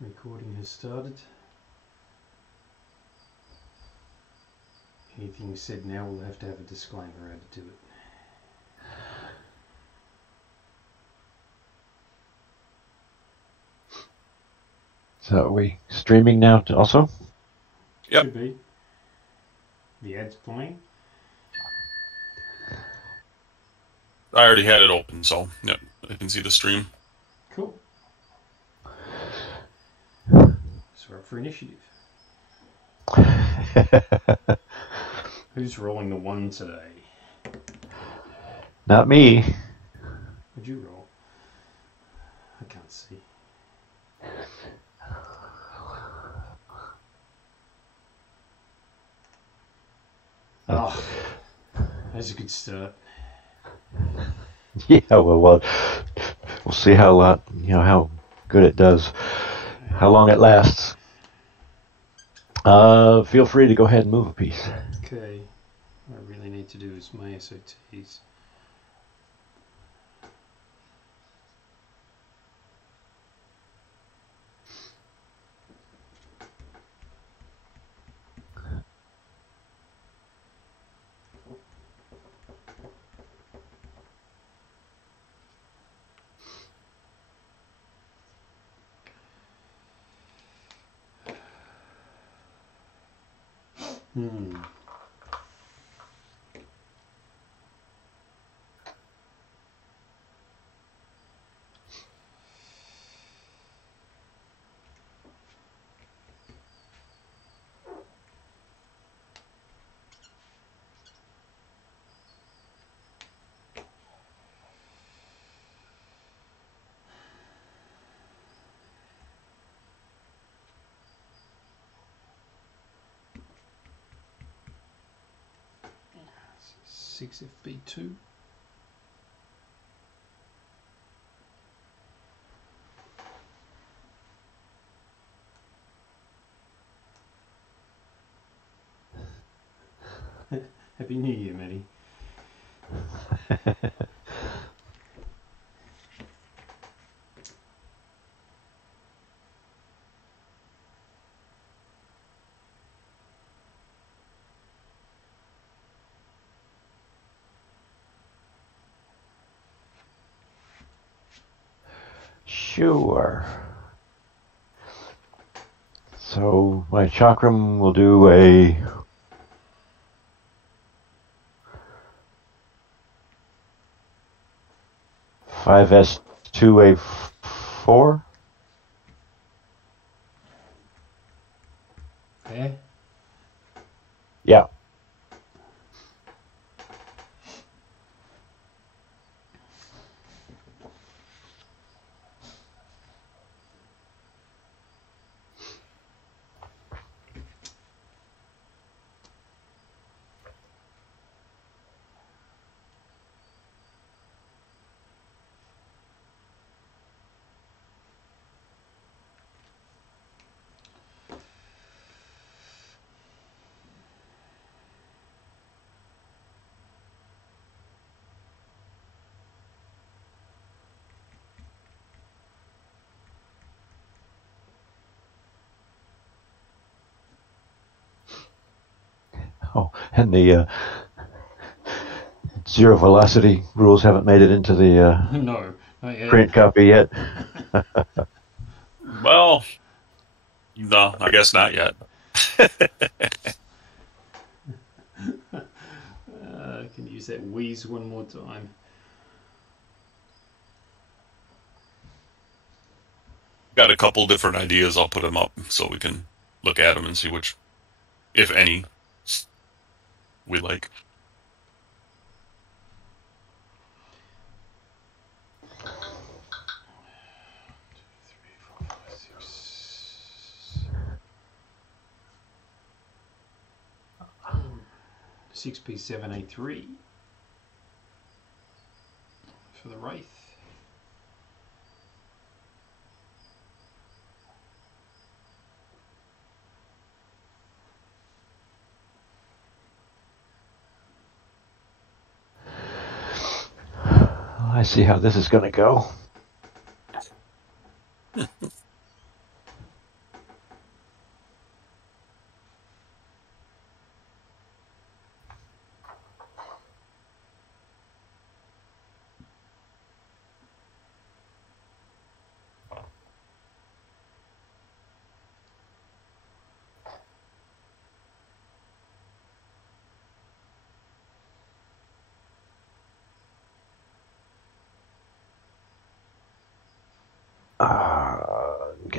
Recording has started. Anything said now will have to have a disclaimer added to it. So are we streaming now also? Yep. Should be. The ad's playing. I already had it open, so yep, I can see the stream. Cool. So we're up for initiative. Who's rolling the 1 today? Not me. What'd you roll? I can't see. Oh, that's a good start. Yeah, well, we'll see how how good it does, how long it lasts. Feel free to go ahead and move a piece. Okay. What I really need to do is my SOTs. Hmm. Six FB2. Happy New Year, Matty. Sure. So my chakram will do a five S2A4. Yeah. Yeah. Oh, and the zero velocity rules haven't made it into the No, not yet. print copy yet. Well, no, I guess not yet. I can use that wheeze one more time. Got a couple different ideas. I'll put them up so we can look at them and see which, if any, we like. Six P7A3 for the Wraith. I see how this is going to go.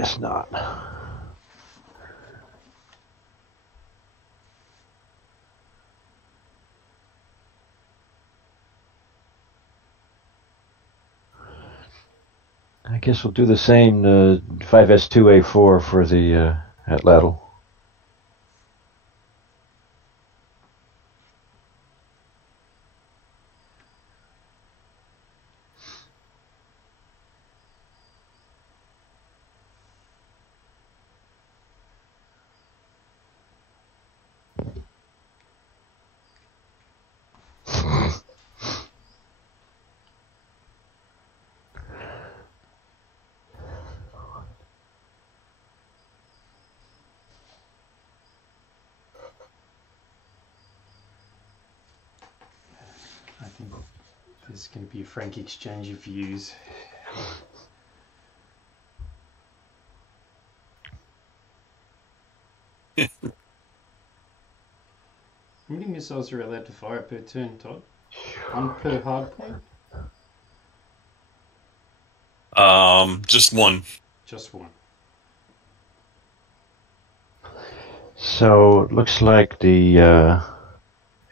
guess not. I guess we'll do the same 5S2A4 for the atlatl. I think there's going to be a frank exchange of views. How many missiles are allowed to fire per turn, Todd? One per hardpoint? Just one. Just one. So it looks like the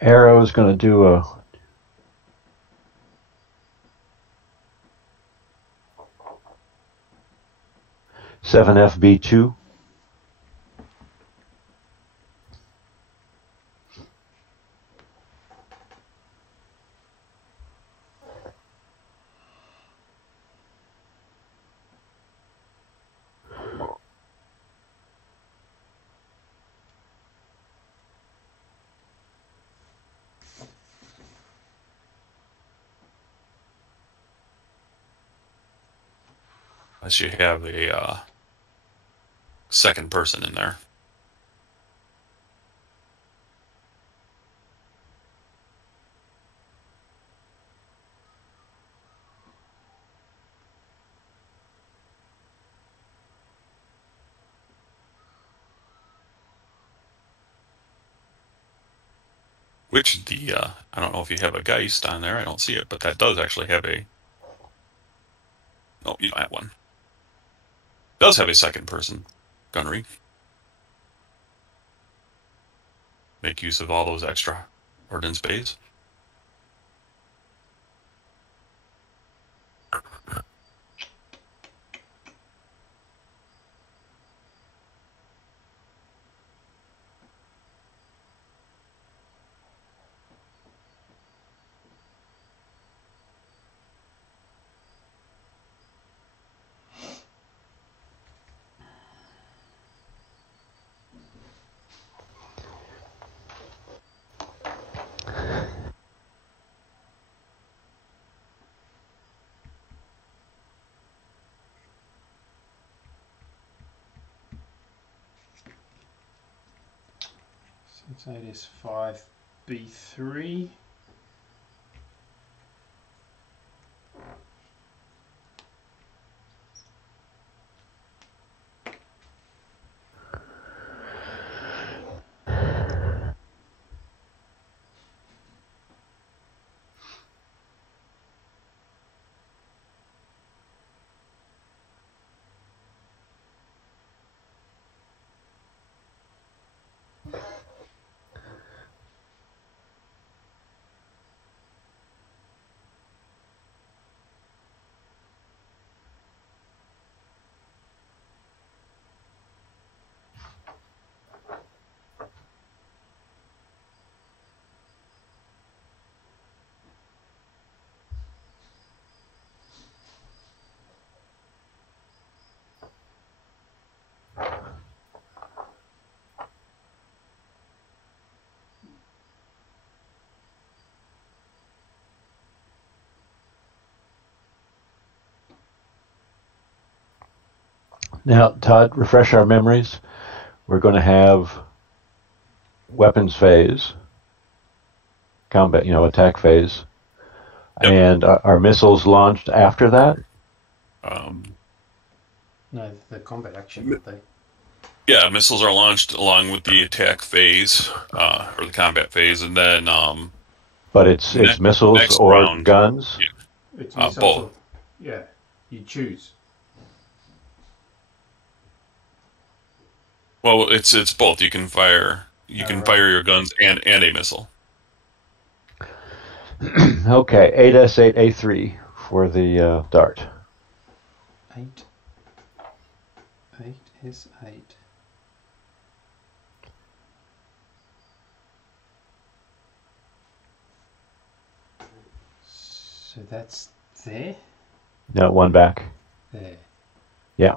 arrow is going to do a (7FB2). Unless you have a second person in there. Which I don't know if you have a Geist on there. I don't see it, but that does actually have a. Oh, you don't have one. It does have a second person gunnery. Make use of all those extra ordnance bays. So that is 5B3. Now, Todd, refresh our memories. We're going to have weapons phase, combat, attack phase, Yep. and are missiles launched after that? No, the combat action, would they? Yeah, missiles are launched along with the attack phase, or the combat phase, and then But it's missiles next or round. guns? It's both. missiles. Yeah, you choose. Well, it's both. You can fire your guns and a missile. Okay, 8S8A3 for the dart. 8S8. So that's there? No, one back. There. Yeah.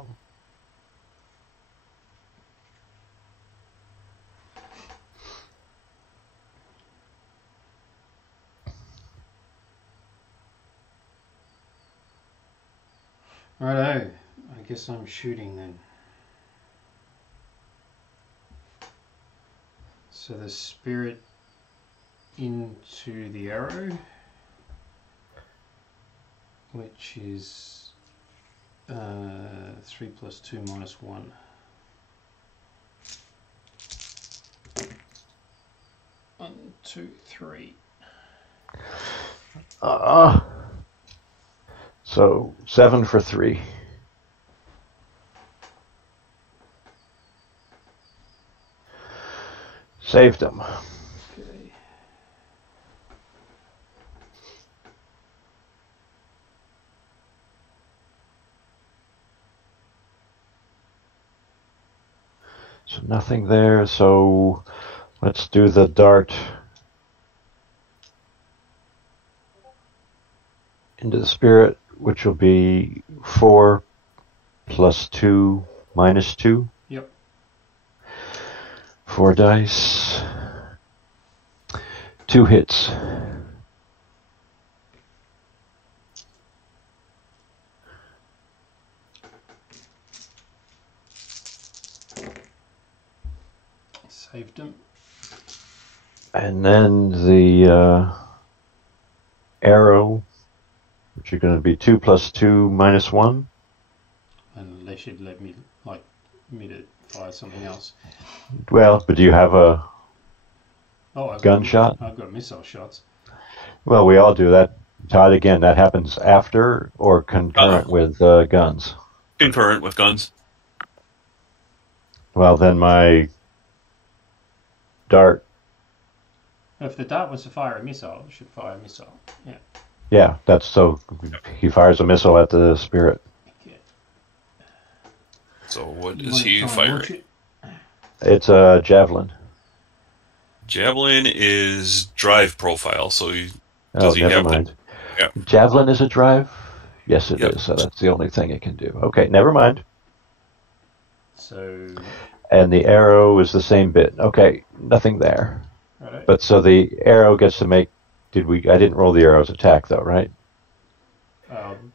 Righto. I guess I'm shooting then. So the spirit into the arrow, which is 3 + 2 - 1. One, two, three. So 7 for 3. Saved him. Okay. So nothing there. So let's do the dart into the spirit, which will be 4 + 2 - 2. Yep. 4 dice. 2 hits. Saved him. And then the arrow, which are going to be 2 + 2 - 1. Unless you'd let me to fire something else. Well, but do you have a gunshot? I've got missile shots. Well, we all do that. Todd, again, that happens after or concurrent with guns? Concurrent with guns. Well, then my dart. If the dart was to fire a missile, it should fire a missile. Yeah. Yeah, that's so. He fires a missile at the spirit. Okay. So what is he firing? It's a javelin. Javelin is drive profile, so Never mind. Yeah. Javelin is a drive? Yes, it Yep. is. So that's the only thing it can do. Okay, never mind. So. And the arrow is the same bit. Okay, nothing there. Right. But so the arrow gets to make. I didn't roll the arrow's attack though, right?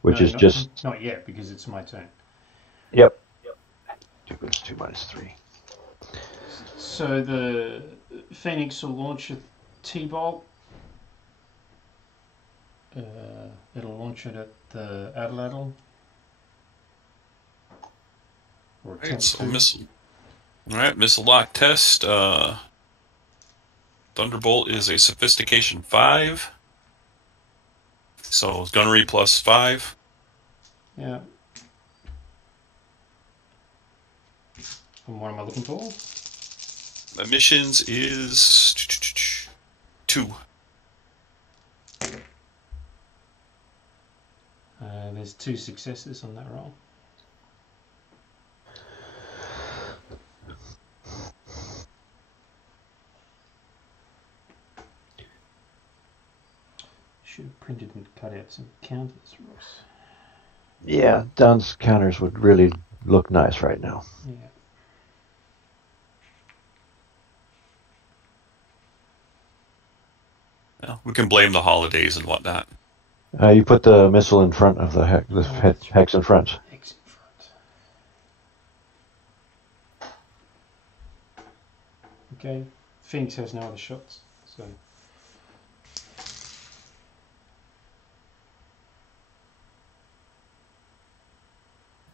Which is just not yet because it's my turn. Yep. 2 + 2 - 3. So the Phoenix will launch a T-bolt. It'll launch it at the Adelaide. Right, so missile. All right, missile lock test. Thunderbolt is a sophistication 5. So gunnery +5. Yeah. And what am I looking for? Emissions is 2. There's 2 successes on that roll. Should have printed and cut out some counters, Ross. Yeah, Don's counters would really look nice right now. Yeah. Yeah, we can blame the holidays and whatnot. You put the missile in front of the hex in front. Hex in front. Okay. Phoenix has no other shots, so.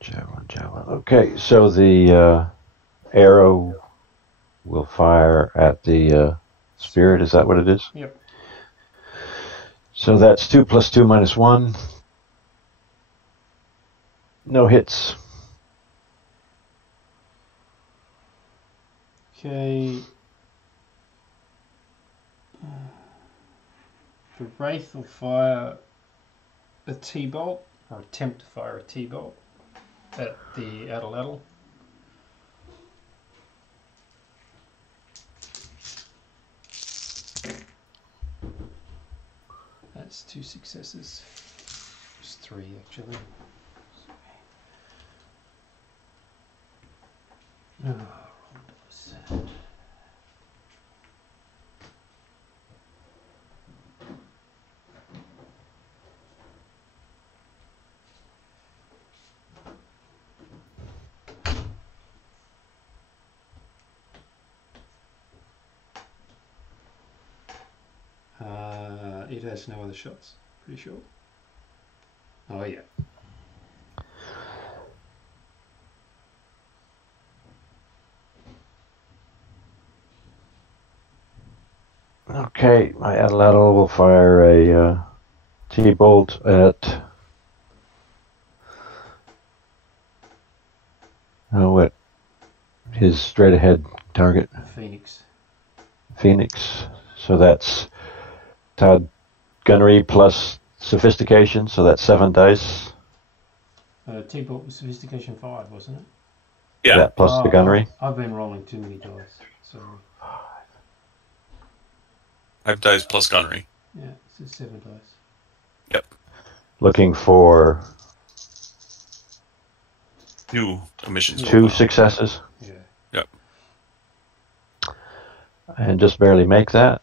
Javelin. Okay, so the arrow will fire at the spirit. Is that what it is? Yep. So that's 2 + 2 - 1. No hits. Okay. The Wraith will fire a T-bolt, or attempt to fire a T-bolt at the Addle. That's 2 successes. It's 3 actually. Oh, roll dice. It has no other shots, pretty sure. Oh yeah. Okay, my Adelaide will fire a T-bolt at what? His straight ahead target. Phoenix. So that's Todd gunnery plus sophistication, so that's 7 dice. T-bolt was sophistication 5, wasn't it? Yeah. That plus the gunnery. I've been rolling too many dice. So 5 dice plus gunnery. yeah, it's 7 dice. Yep. Looking for 2 emissions. 2 successes. Yeah. Yep. And just barely make that.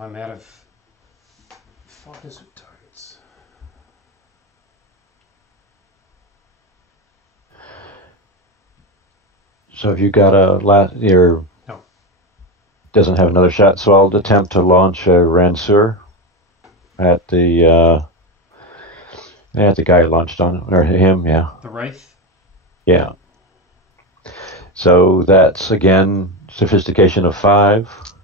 I'm out of fighters with targets. So if you got your No. doesn't have another shot, so I'll attempt to launch a Ranseur at the guy who launched on or him, yeah. The Wraith? Yeah. So that's again sophistication of 5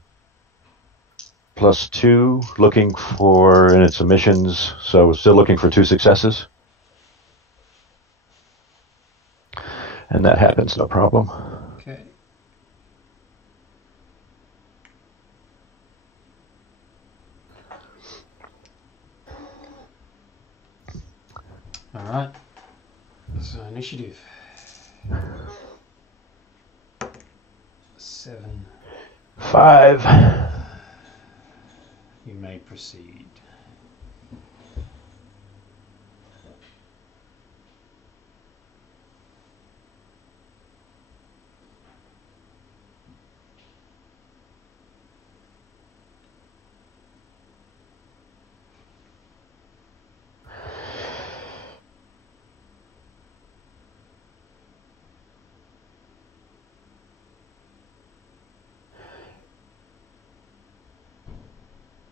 plus 2, looking for, and it's emissions, so still looking for 2 successes. And that happens, no problem. Okay. Alright. So initiative. 7. 5. You may proceed.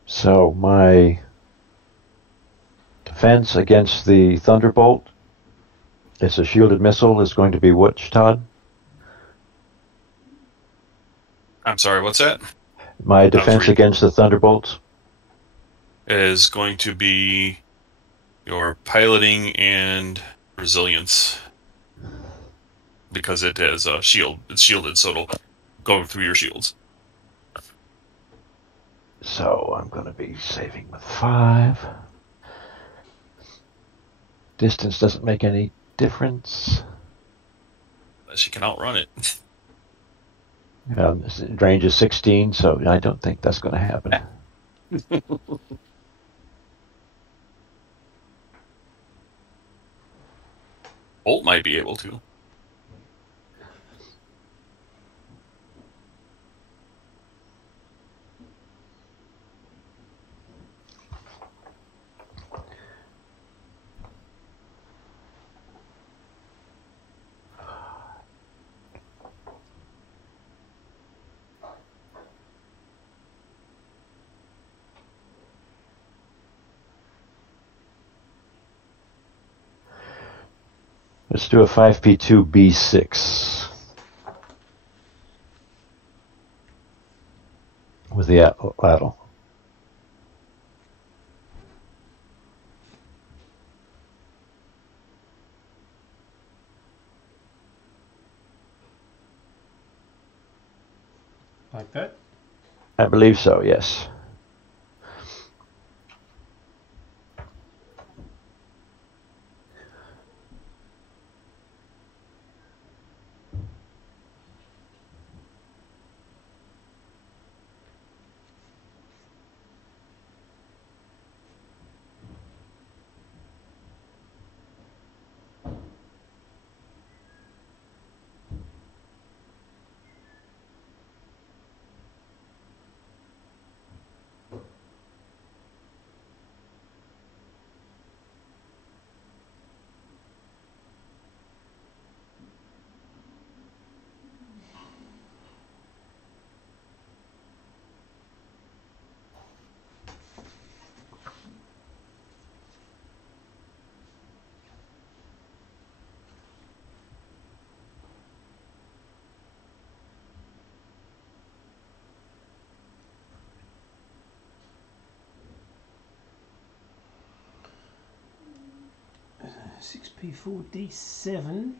So my defense against the Thunderbolt, it's a shielded missile, is going to be which, Todd? I'm sorry, what's that? My defense against the Thunderbolts is going to be your piloting and resilience, because it has a shield. It's shielded, so it'll go through your shields. So I'm going to be saving with 5. Distance doesn't make any difference. Unless you can outrun it. Range is 16, so I don't think that's going to happen. Bolt might be able to. Let's do a 5P2B6 with the Atl. Like that? I believe so, yes. Six P4D7.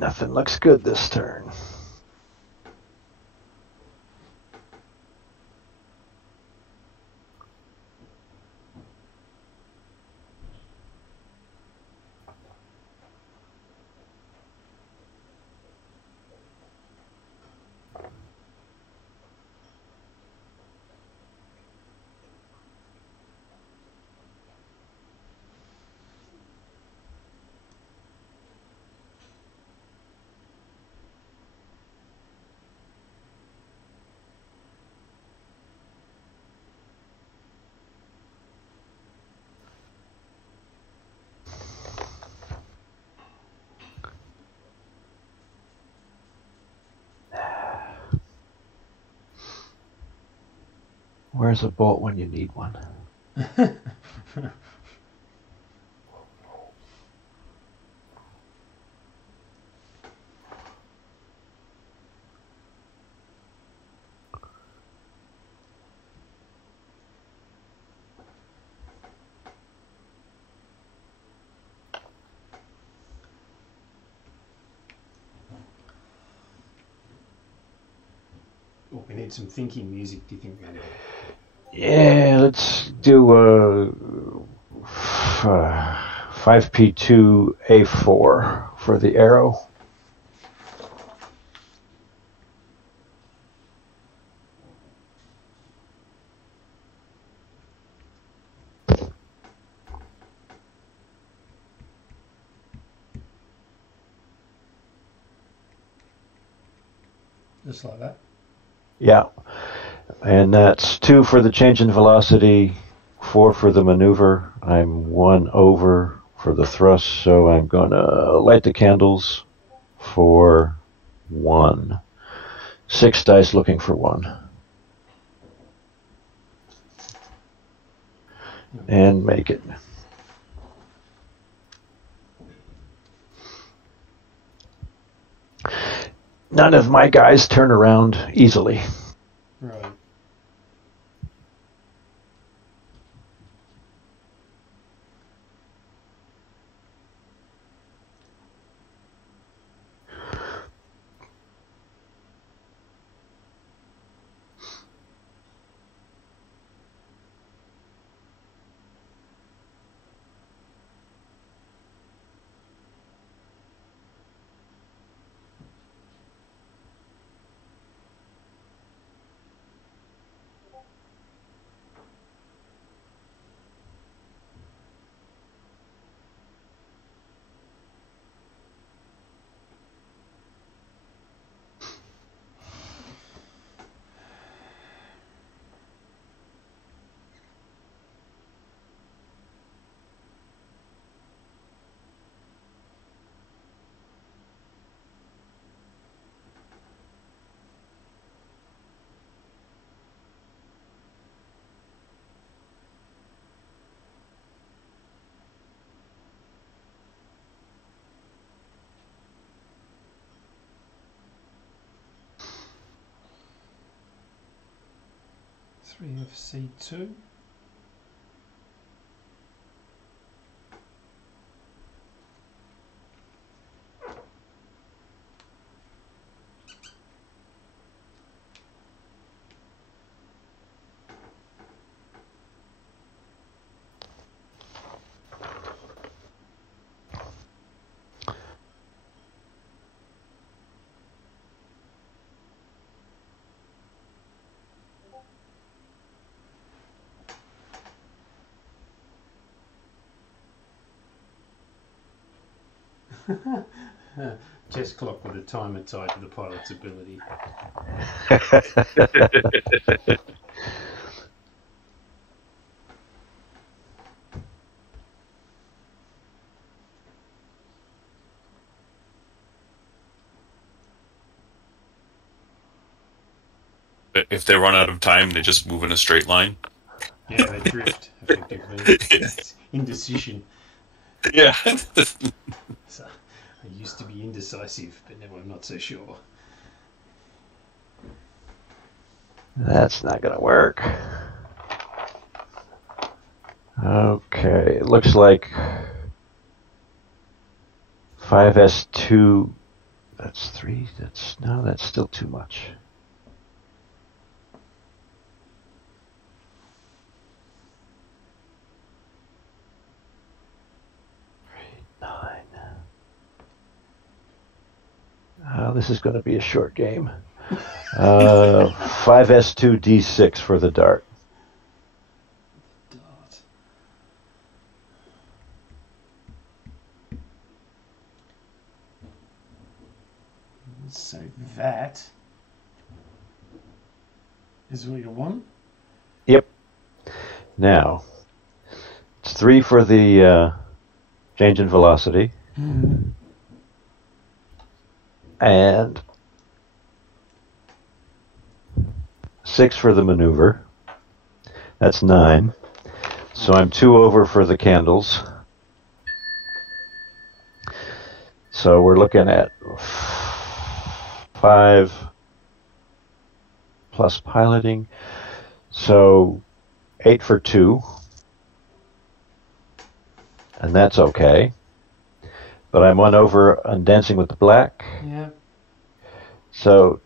Nothing looks good this turn. Where's a bolt when you need one? We need some thinking music, do you think, Manuel? Yeah, let's do 5P2A4 for the arrow. Just like that. Yeah, and that's 2 for the change in velocity, 4 for the maneuver. I'm 1 over for the thrust, so I'm going to light the candles for 1. 6 dice looking for 1. And make it. None of my guys turn around easily. Right. FC2. Chess clock with a timer tied to the pilot's ability. If they run out of time, they just move in a straight line. Yeah, they drift, effectively. It's indecision. Yeah. So, I used to be indecisive, but now I'm not so sure. That's not going to work. Okay, it looks like 5S2, that's 3, that's still too much. This is going to be a short game. 5S2 D6 for the dart. Dart. So that is what you want? Yep. Now, it's 3 for the change in velocity. Mm-hmm. And 6 for the maneuver. That's 9. So I'm 2 over for the candles. So we're looking at 5 plus piloting. So 8 for 2. And that's okay. But I'm 1 over on Dancing with the Black. Yeah. So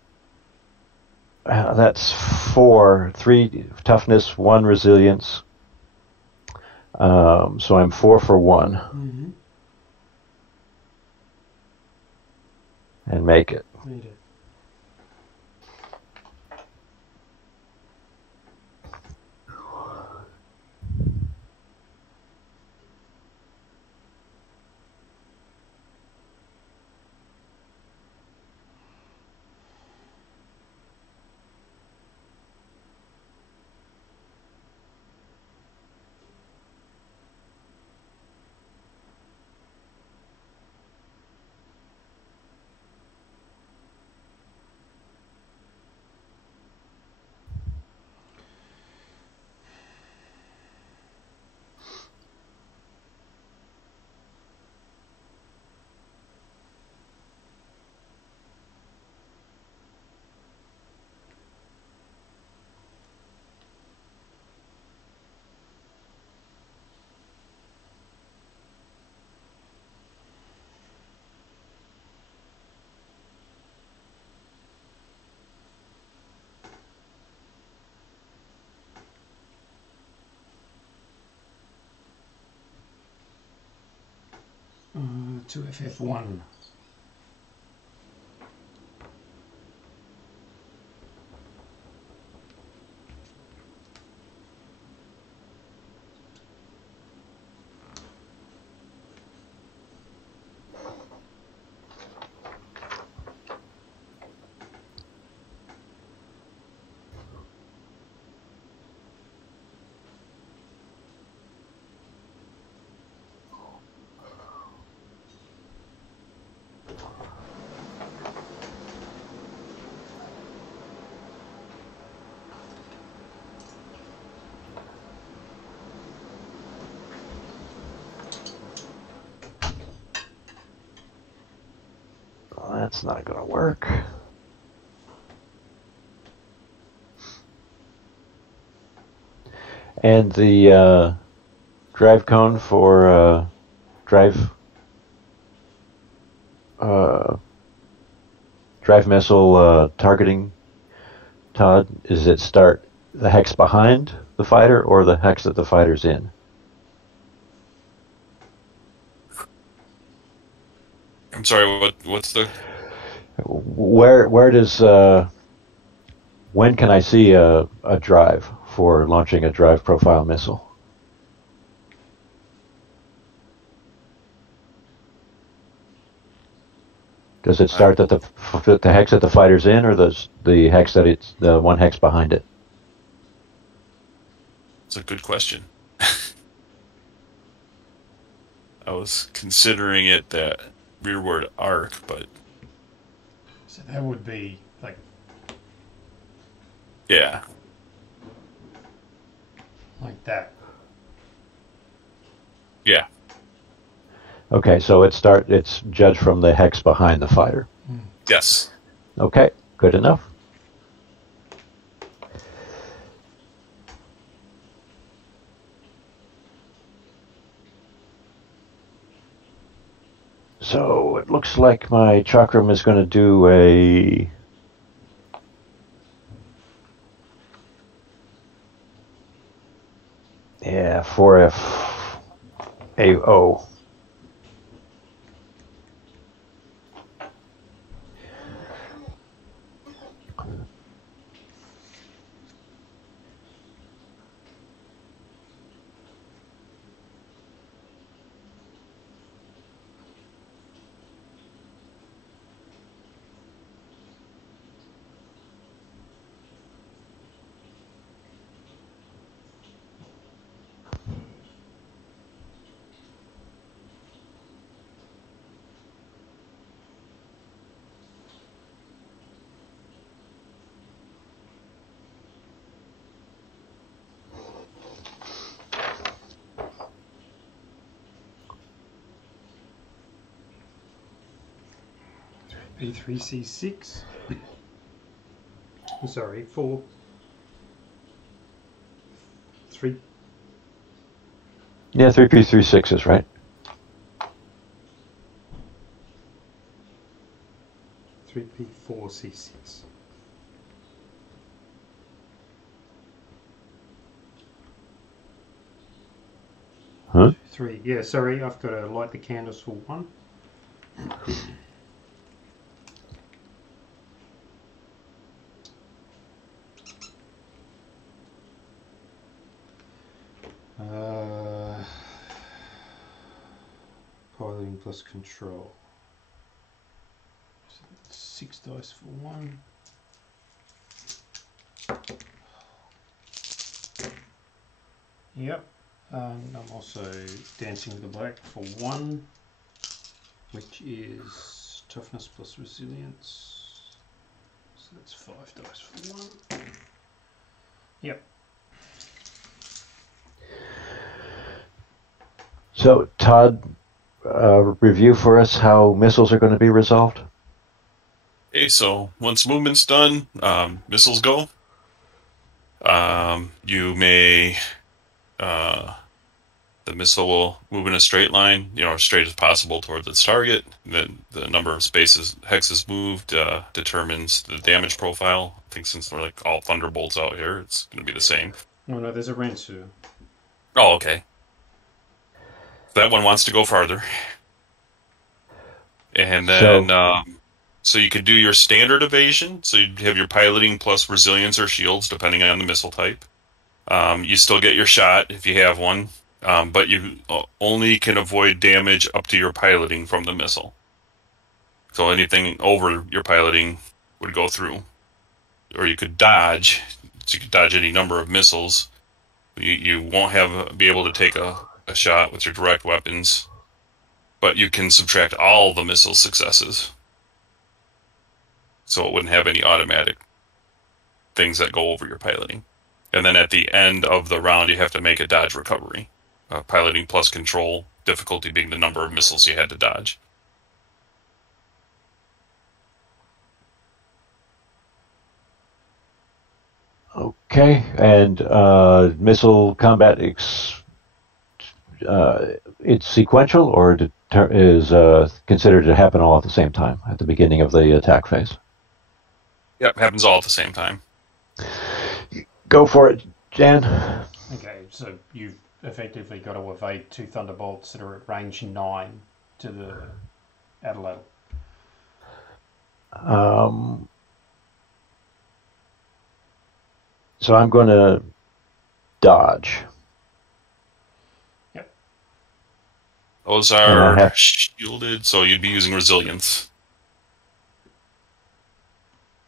That's 4. 3 toughness, 1 resilience. So I'm 4 for 1. Mm-hmm. And make it. Made it. To FF1. Well, that's not going to work. And the drive cone for drive missile targeting, Todd, is it start the hex behind the fighter or the hex that the fighter's in? I'm sorry, what's the... Where does when can I see a drive for launching a drive profile missile? Does it start at the hex that the fighter's in, or the hex that it's the one hex behind it? It's a good question. I was considering it that rearward arc, but So that would be like yeah. that. Yeah. Okay, so it's judged from the hex behind the fighter. Yes. Okay, good enough. So it looks like my chakram is going to do a yeah 4F AO. P3C6. Sorry, 4. 3. Yeah, 3P36 is right. 3P4C6. 3. Yeah, sorry, I've got to light the candles for 1. Piloting plus control. 6 dice for 1. Yep. I'm also dancing with the black for 1, which is toughness plus resilience. So that's 5 dice for 1. Yep. So, Todd, review for us how missiles are going to be resolved. Okay, so once movement's done, missiles go. You may, the missile will move in a straight line, as straight as possible towards its target. Then the number of spaces hexes moved determines the damage profile. I think since we're like all thunderbolts out here, it's going to be the same. Oh no, there's a Rensu. Oh, okay. That one wants to go farther. And then, so you could do your standard evasion. So you'd have your piloting plus resilience or shields, depending on the missile type. You still get your shot if you have one, but you only can avoid damage up to your piloting from the missile. So anything over your piloting would go through. Or you could dodge. So you could dodge any number of missiles. You won't be able to take a shot with your direct weapons, but you can subtract all the missile successes. So it wouldn't have any automatic things that go over your piloting. And then at the end of the round, you have to make a dodge recovery. Piloting plus control, difficulty being the number of missiles you had to dodge. Okay, and missile combat, it's sequential, or is considered to happen all at the same time at the beginning of the attack phase? Yep, happens all at the same time. Go for it, Jan. Okay, so you've effectively got to evade 2 thunderbolts that are at range 9 to the Adelaide. So I'm going to dodge. Yep. Those are shielded, so you'd be using resilience.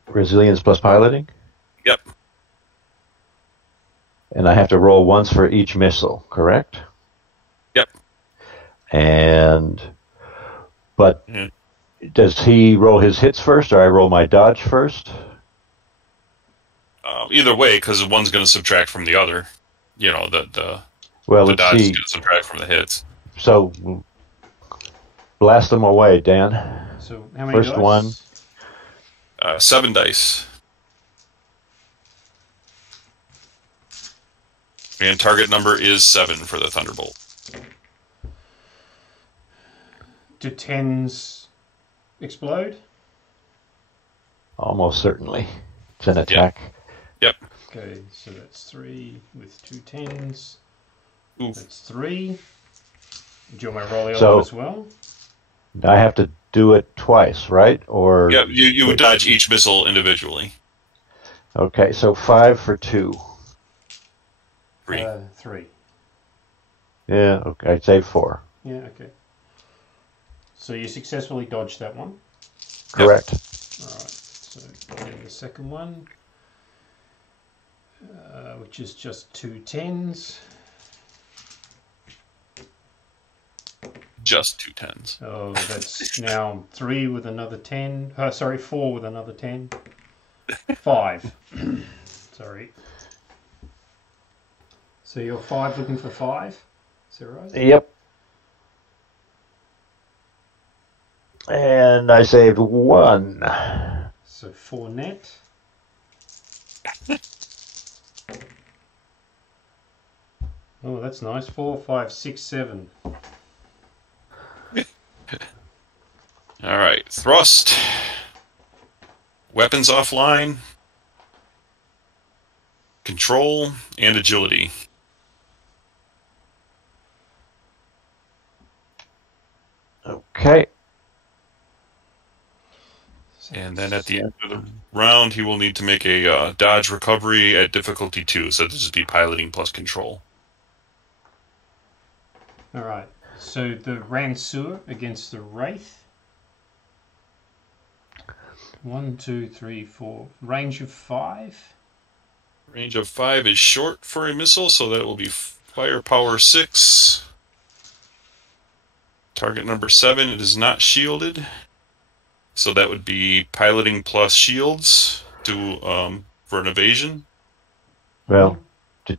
Resilience plus piloting? Yep. And I have to roll once for each missile, correct? Yep. But does he roll his hits first, or I roll my dodge first? Either way, because one's going to subtract from the other. The dodge is going to subtract from the hits. So blast them away, Dan. So how many first dice? One. 7 dice. And target number is 7 for the Thunderbolt. Do 10s explode? Almost certainly. It's an attack. Yep. Okay, so that's 3 with 2 10s. Oof. That's 3. Do you want me to roll the other one as well? I have to do it twice, right? Or yeah, you would dodge each missile individually. Okay, so 5 for 2. 3. 3. Yeah, okay, I'd say 4. Yeah, okay. So you successfully dodged that one? Correct. Yep. Alright, so then the second one, which is just 2 10s. Just 2 10s. Oh, that's now 3 with another 10. 4 with another 10. 5. Sorry. So you're 5 looking for 5? Is that right? Yep. And I saved 1. So 4 net. Oh, that's nice. 4, 5, 6, 7. All right, thrust. Weapons offline. Control and agility. Okay. And then at the end of the round, he will need to make a dodge recovery at difficulty 2. So this would be piloting plus control. All right. So the Ranseur against the Wraith. 1, 2, 3, 4. Range of 5. Range of 5 is short for a missile, so that will be firepower 6. Target number 7, it is not shielded. So that would be piloting plus shields to for an evasion. Well,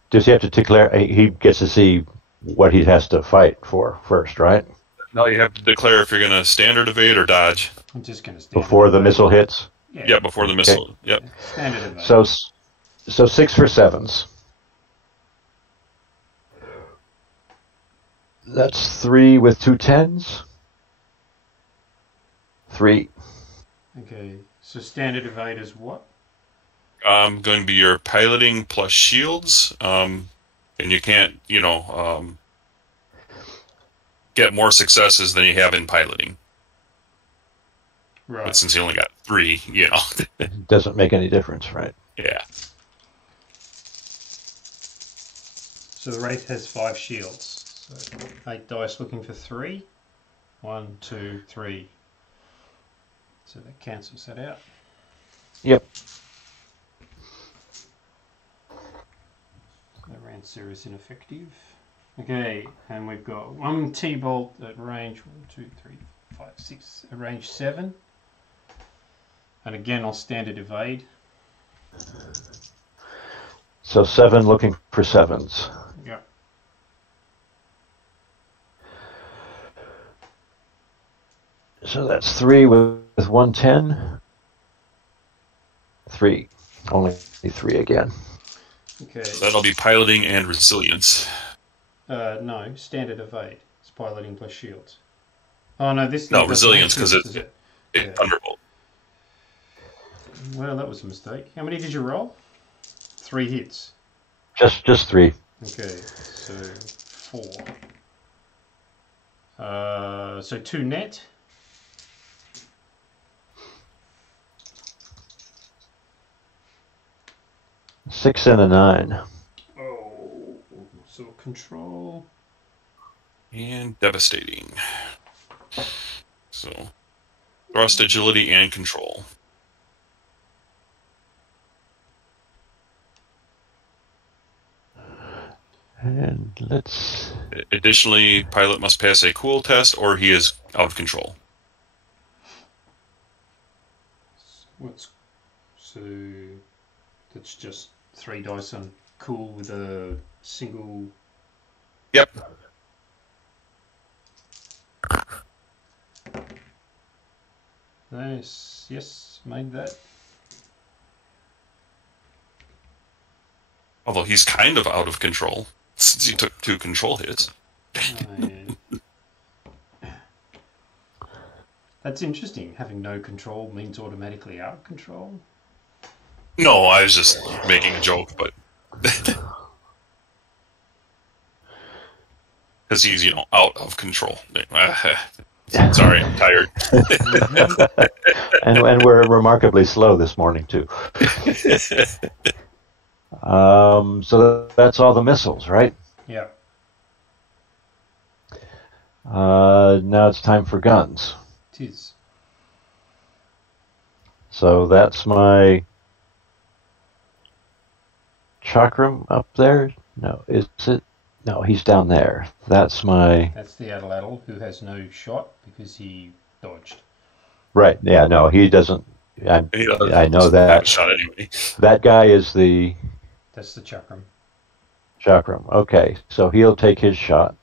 does he have to declare? He gets to see what he has to fight for first, right? No, you have to declare if you're going to standard evade or dodge. I'm just going to stand Before the missile hits? Yeah, before the missile. Yep. Standard evade. So 6 for 7s. That's 3 with 2 10s. 3. Okay. So standard evade is what? Going to be your piloting plus shields. And you can't, get more successes than you have in piloting. Right. But since you only got 3, It doesn't make any difference, right? Yeah. So the Wraith has 5 shields. So 8 dice looking for 3. 1, 2, 3. So that cancels that out. Yep. The Ranseur is ineffective. Okay, and we've got 1 T-bolt at range 1, 2, 3, 5, 6, at range 7. And again, I'll standard evade. So 7 looking for 7s. Yeah. So that's 3 with 110. 3. Only 3 again. Okay. So that'll be piloting and resilience. No, standard evade. It's piloting plus shields. Oh no, this. No, resilience because it's yeah. Thunderbolt. Well, that was a mistake. How many did you roll? 3 hits. Just 3. Okay, so 4. So 2 net. Six and a 9. Oh, so control. And devastating. So, thrust, agility, and control. And let's... Additionally, pilot must pass a cool test or he is out of control. So that's just 3 dice on cool with a single. Yep. Nice. Yes, made that. Although he's kind of out of control since he took 2 control hits. Yeah. That's interesting. Having no control means automatically out of control. No, I was just making a joke, but because he's out of control. Sorry, I'm tired. and we're remarkably slow this morning too. So that's all the missiles, right? Yeah. Now it's time for guns. It is. So that's my chakram up there. No, is it? No, he's down there. That's my... That's the Adelaide who has no shot because he dodged. Right, yeah, no, he doesn't... I know that. Shot anyway. That guy is the... That's the chakram. Chakram, okay. So he'll take his shot.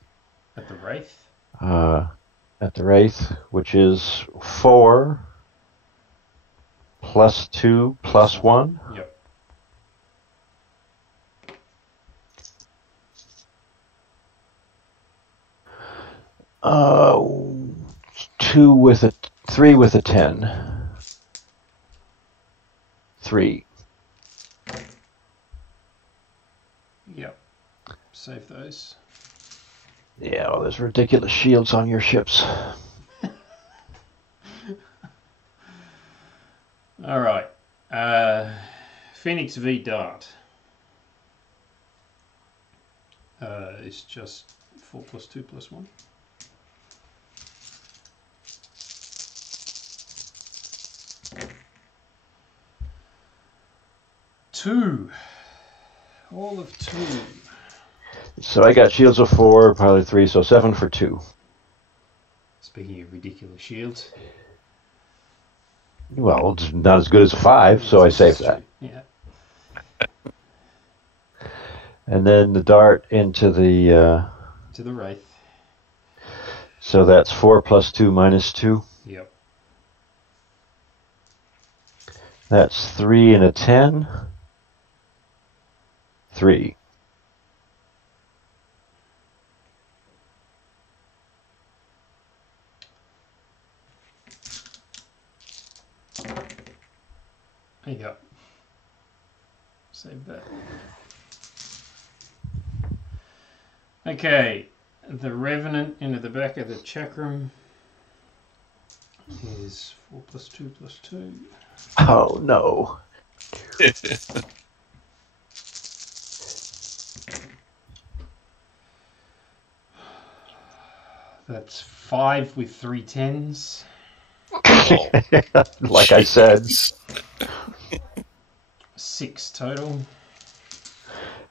At the Wraith? At the Wraith, which is 4 plus 2 plus 1. Yep. Uh, 3 with a 10. 3. Yep. Save those. Yeah, well, there's ridiculous shields on your ships. All right. Phoenix v Dart. It's just 4 + 2 + 1. Two. All of 2. So I got shields of 4, pilot 3, so 7 for 2. Speaking of ridiculous shields. Well, it's not as good as a 5, so I saved that. Yeah. And then the dart into the... To the Wraith. So that's 4 + 2 - 2. Yep. That's 3 and a 10. 3. There you go. Save that. Okay, the Revenant into the back of the Chakram is 4 + 2 + 2. Oh, no. That's 5 with 3 10s. Like I said. 6 total.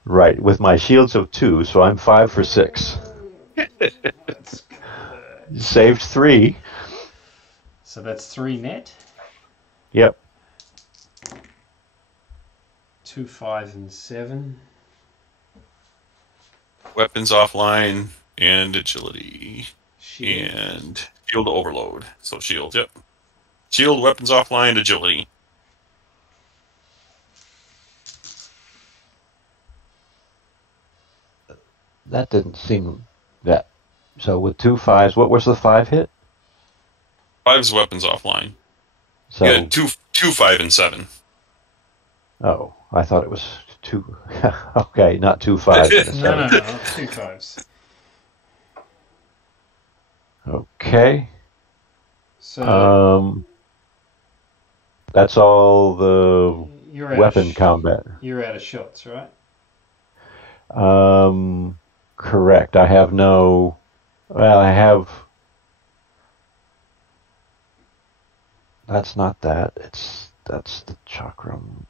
Right, with my shields of 2, so I'm 5 for 6. That's good. Saved 3. So that's 3 net. Yep. 2 5 and 7. Weapons offline and agility. Shield. And shield overload. So shield, yep. Shield, weapons offline, agility. That didn't seem that. So with 2 5s, what was the 5 hit? 5's weapons offline. So, Yeah, 2, 5, and 7. Oh, I thought it was 2. Okay, not 2 5s. No, 2 5s. Okay. So That's all the you're weapon combat. You're out of shots, right? Correct. I have no. Well, I have. That's not that. That's the chakram.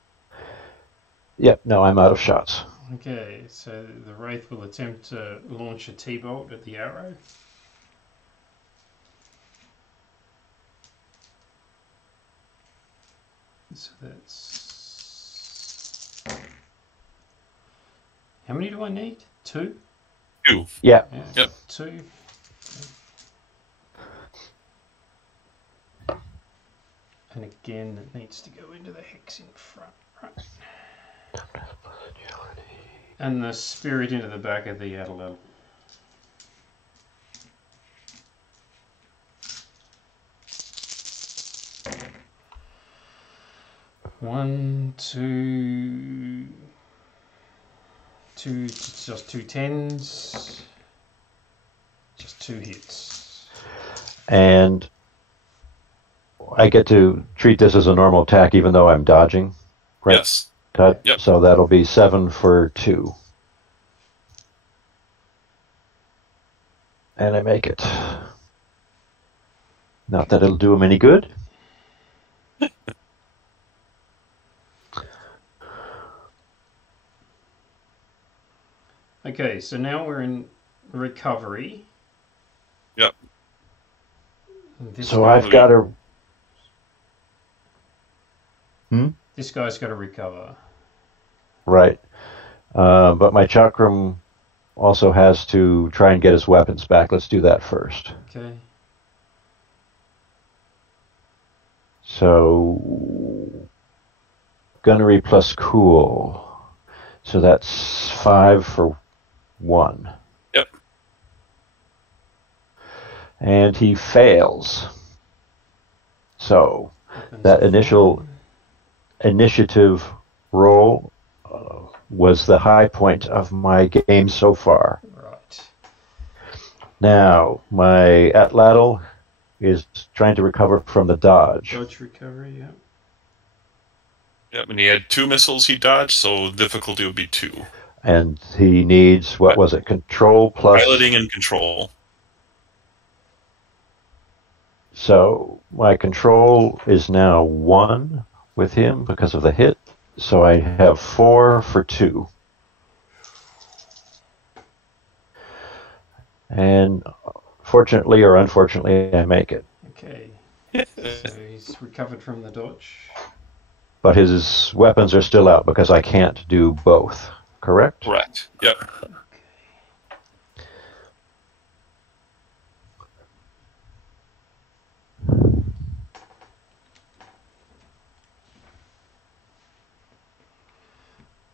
Yep. No, I'm out of shots. Okay, so the Wraith will attempt to launch a T-bolt at the arrow. So that's... How many do I need? 2? 2. Yeah. Yep. 2. And again, it needs to go into the hex in front, right? And the spirit into the back of the outer level. One, two, just 2 10s, just 2 hits. And I get to treat this as a normal attack even though I'm dodging, right? Yes. Todd? Yep. So that'll be 7 for 2. And I make it. Not that it'll do him any good. Okay, so now we're in recovery. Yep. So I've got to... This guy's got to recover. Right. But my chakram also has to try and get his weapons back. Let's do that first. Okay. So, gunnery plus cool. So that's 5 for 1. Yep. And he fails. So, that initial initiative roll was the high point of my game so far. Right. Now, my Atlatl is trying to recover from the dodge. Dodge recovery, yeah. Yep, and he had 2 missiles he dodged, so difficulty would be 2. And he needs, what was it, control plus... Piloting and control. So my control is now 1 with him because of the hit. So I have 4 for 2. And fortunately or unfortunately, I make it. Okay. So he's recovered from the dodge. But his weapons are still out because I can't do both, correct? Correct. Yep.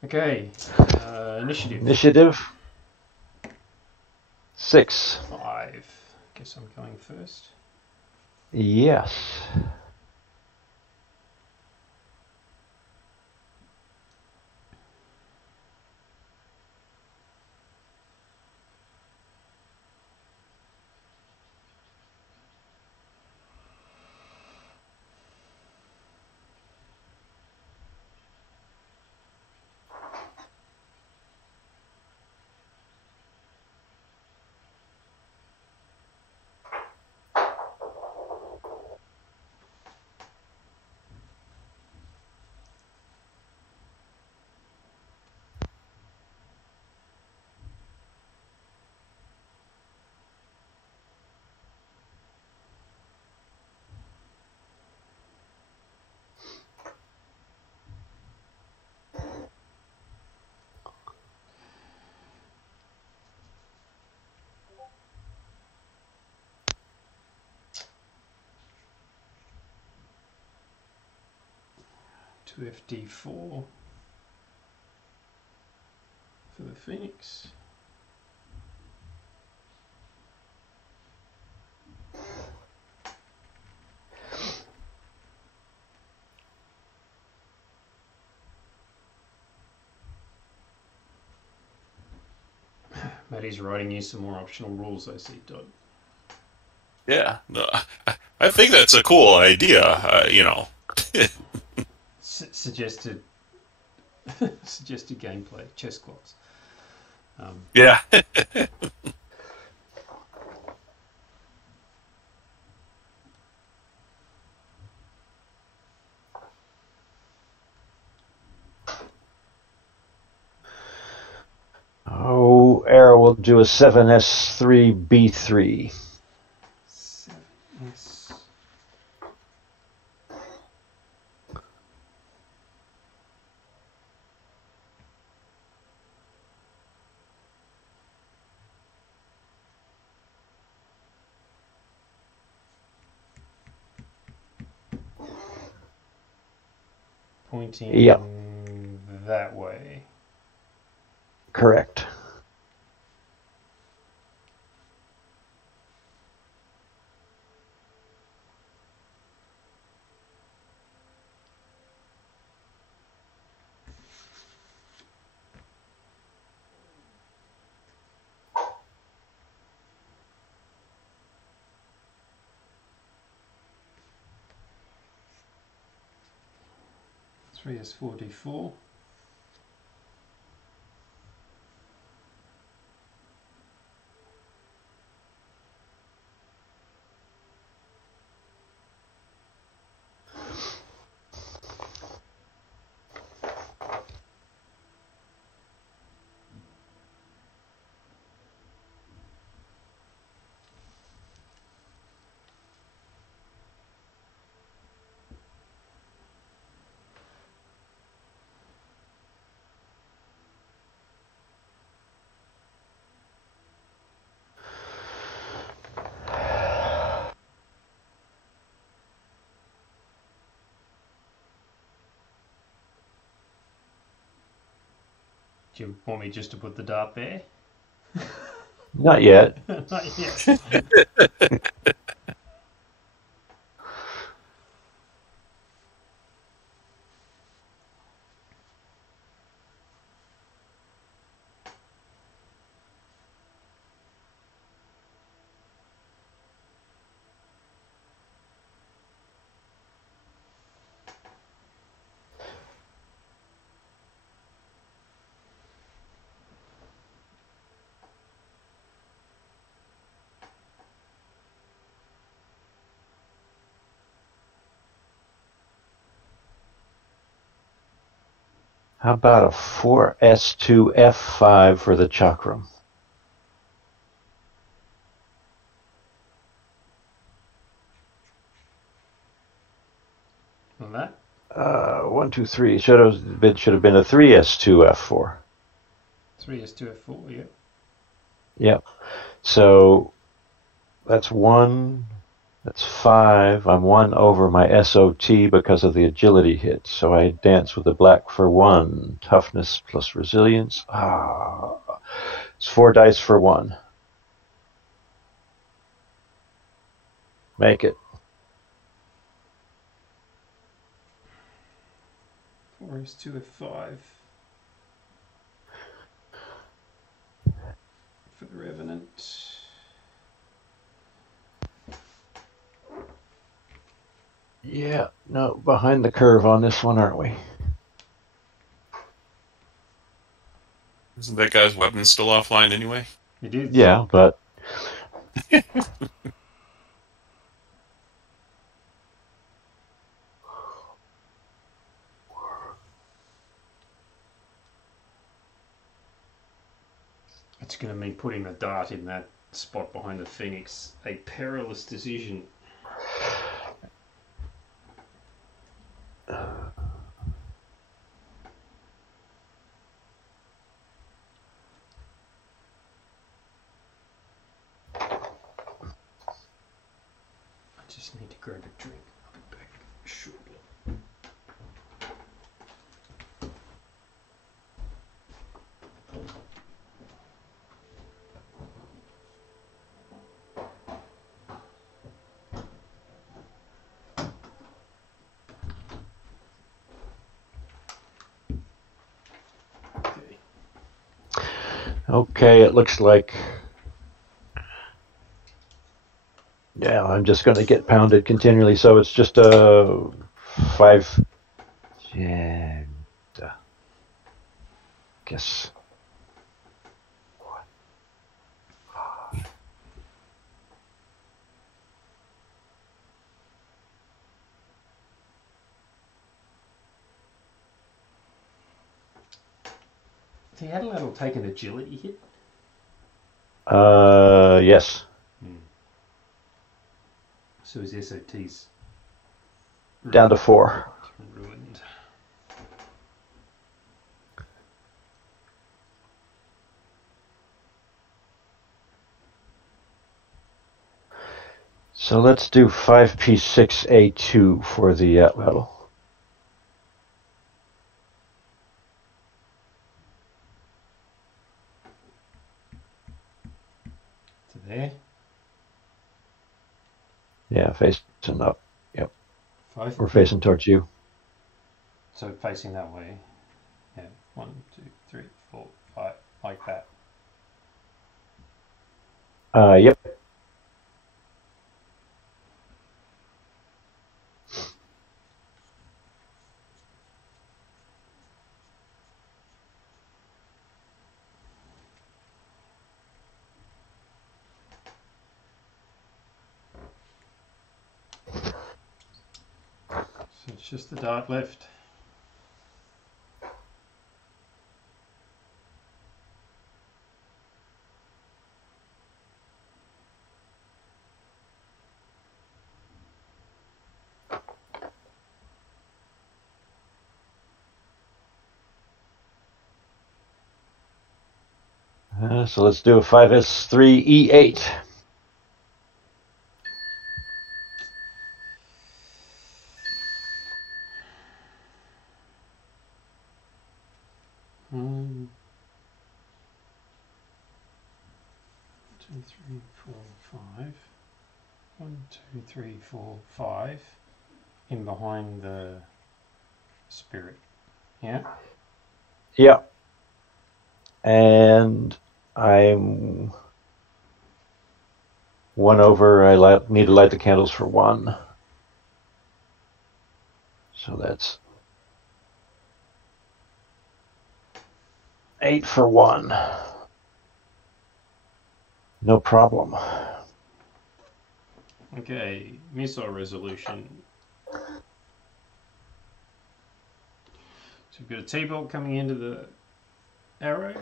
Okay. Initiative. Initiative 6. 5. Guess I'm going first. Yes. To FD4 for the Phoenix. Maddie's writing you some more optional rules, I see, Todd. Yeah. No, I think that's a cool idea, Suggested gameplay, chess clocks. Yeah. Oh, Arrow will do a 7S3B3. 7S. Pointing Yep. that way. Correct. Three S4D4. Do you want me just to put the dart there? Not yet. Not yet. How about a 4S2F5 for the chakram? On that? 1, 2, 3. Should have been a 3S2F4. 3S2F4, yeah. Yep. So that's 1. That's 5. I'm 1 over my SOT because of the agility hit. So I dance with the black for 1. Toughness plus resilience. It's 4 dice for 1. Make it. 4S2F5 for the Revenant. Yeah, no, behind the curve on this one, aren't we? Isn't that guy's weapon still offline anyway? It is. Yeah, but It's going to mean putting the dart in that spot behind the Phoenix. A perilous decision. I just need to grab a drink. I'll be back shortly. okay, it looks like. Yeah, I'm just going to get pounded continually, so it's just a 5. Yeah, guess. See, Adelaide will take an agility hit. Yes. So his SOT's Down to 4. ruined. So let's do 5P6A2 for the level. To there. Yeah, facing up. Yep. 5. We're facing towards you. So facing that way. Yeah. 1, 2, 3, 4, 5. Like that. Yep. So it's just the dart left. So let's do a 5S3E8. One, 2, 3, 4, 5. 1, 2, 3, 4, 5. In behind the spirit. Yeah. Yep. And I'm 1 over. I need to light the candles for 1. So that's 8 for 1. No problem. Okay. Missile resolution. So we've got a T-bolt coming into the arrow.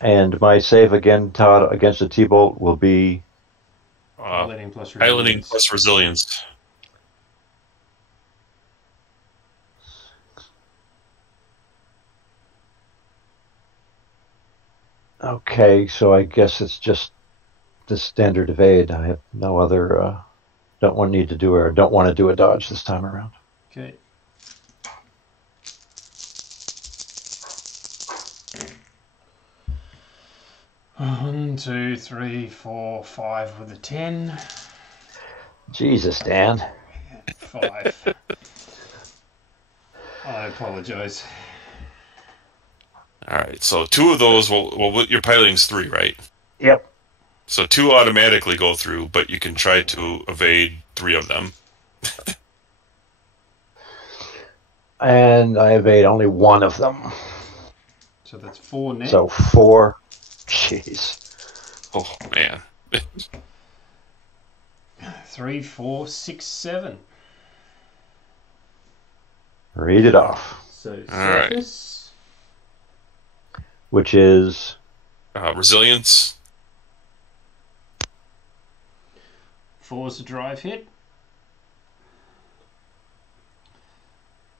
And my save again, Todd, against the T-bolt will be Piloting plus piloting resilience. plus resilience. okay. So I guess it's just the standard evade. I have no other. Don't want to do a dodge this time around. Okay. One, 2, 3, 4, 5 with a 10. Jesus, Dan. 5. I apologise. All right, so 2 of those your piloting's 3, right? Yep. So 2 automatically go through, but you can try to evade 3 of them. And I evade only one of them. So that's 4 net. So 4. Jeez. Oh man. 3, 4, 6, 7. Read it off. So right. surface. Which is Resilience. 4 is a drive hit.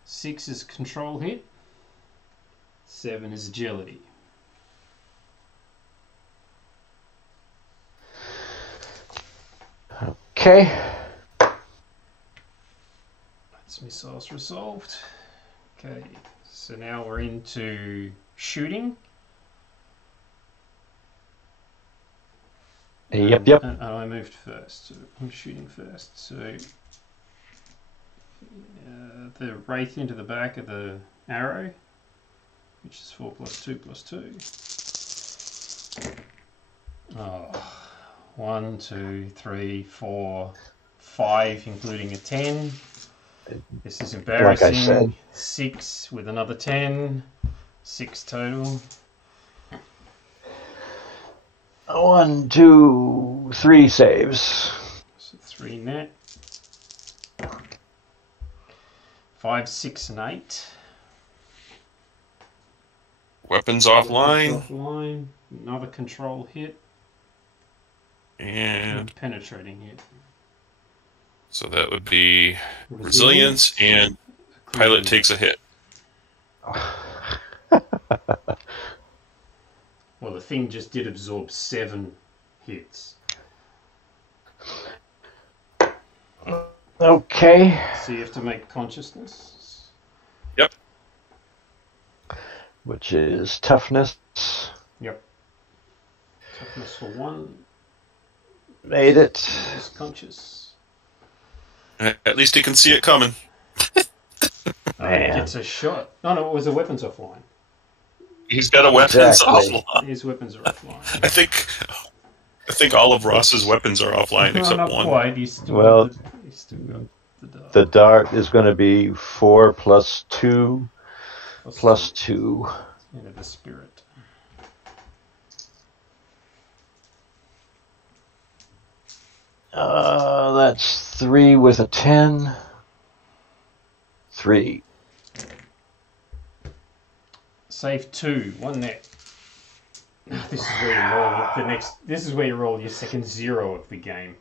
6 is control hit. 7 is agility. okay. That's missiles resolved. Okay, so now we're into shooting. Yep. And I moved first, so I'm shooting first. So the wraith into the back of the arrow, which is 4 plus 2 plus 2. Oh, 1, 2, 3, 4, 5, including a 10. This is embarrassing. Like I said. 6 with another 10. 6 total. 1, 2, 3 saves. So 3 net. 5, 6, and 8. Weapons offline. Offline. Another control hit. And Penetrating hit. so that would be resilience and pilot takes a hit. Well, the thing just did absorb 7 hits. Okay. So you have to make consciousness. Yep. Which is toughness. Yep. Toughness for 1. Made it. Just conscious. At least he can see it coming. Man. Gets a shot. Oh no, it was a weapons offline. He's got a weapons Exactly. offline. His weapons are offline. I think all of Ross's weapons are offline No, except not one. quite. He's still Well, got he's still got the dart. The dart is going to be 4 plus 2 plus 2. Into the spirit. That's 3 with a 10. 3. Save 2, 1 net. This is where you roll This is where you roll your second 0 of the game.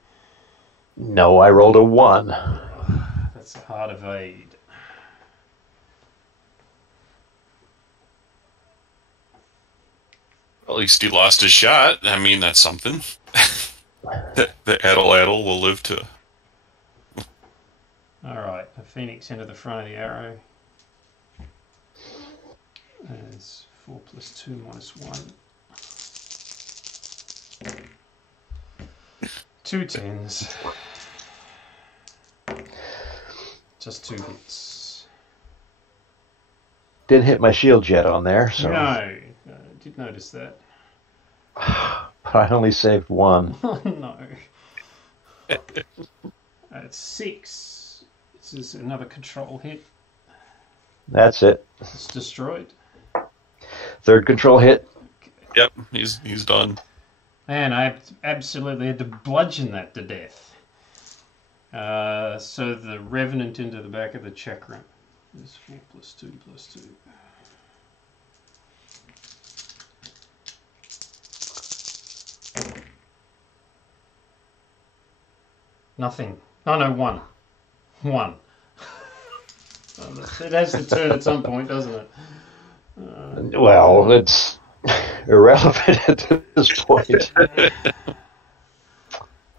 No, I rolled a 1. That's a hard evade. At least he lost his shot. I mean, that's something. The Addle will live to. Alright, a phoenix into the front of the arrow. There's 4 plus 2 minus 1. 2 tens. Just 2 hits. Didn't hit my shield jet on there, so. No, I did notice that. But I only saved 1. Oh no. That's 6. This is another control hit. That's it. It's destroyed. 3rd control hit. Yep, he's done. Man, I absolutely had to bludgeon that to death. So the Revenant into the back of the chakram is 4 plus 2 plus 2. Nothing. Oh no, 1. 1. It has to turn at some point, doesn't it? Well, it's irrelevant at this point.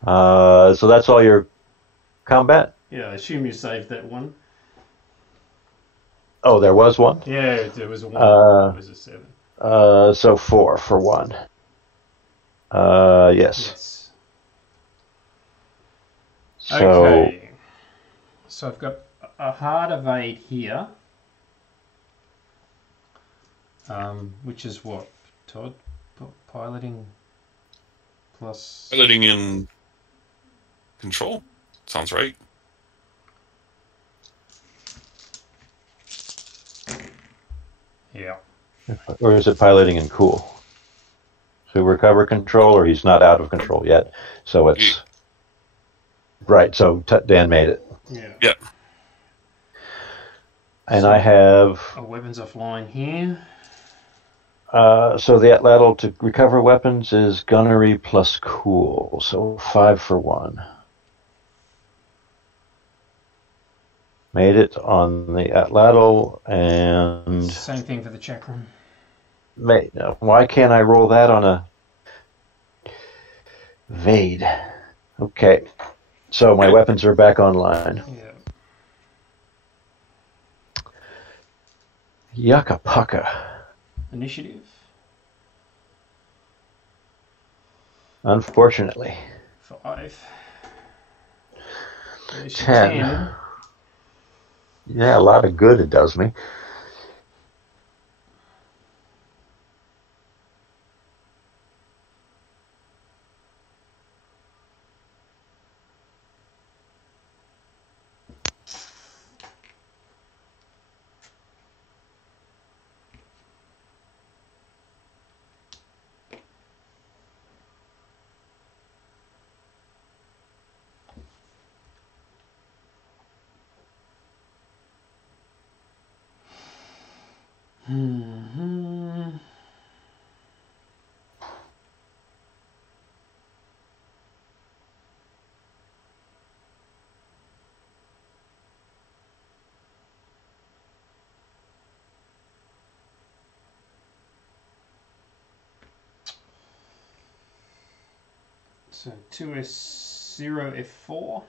So that's all your combat? Yeah, I assume you saved that one. Oh, there was one? Yeah, there was a 1. It was a 7. So 4 for 1. Yes. So, Okay. So I've got a Heart of 8 here. Which is what, Todd? Piloting plus... Piloting in control? Sounds right. Yeah. or is it piloting in cool? So recover control, or he's not out of control yet. So it's... Right, so Dan made it. Yeah. Yep. And So- I have... Weapons offline here. So the lateral to recover weapons is gunnery plus cool, so 5 for 1. Made it on the atlatl, and Same thing for the chakram. why can't I roll that on a Vade? Okay, so my weapons are back online. Yeah. Yucca pucka. Initiative. Unfortunately. 5. There's your 10. 10. Yeah, a lot of good it does me. Mm-hmm. So 2S0 F4.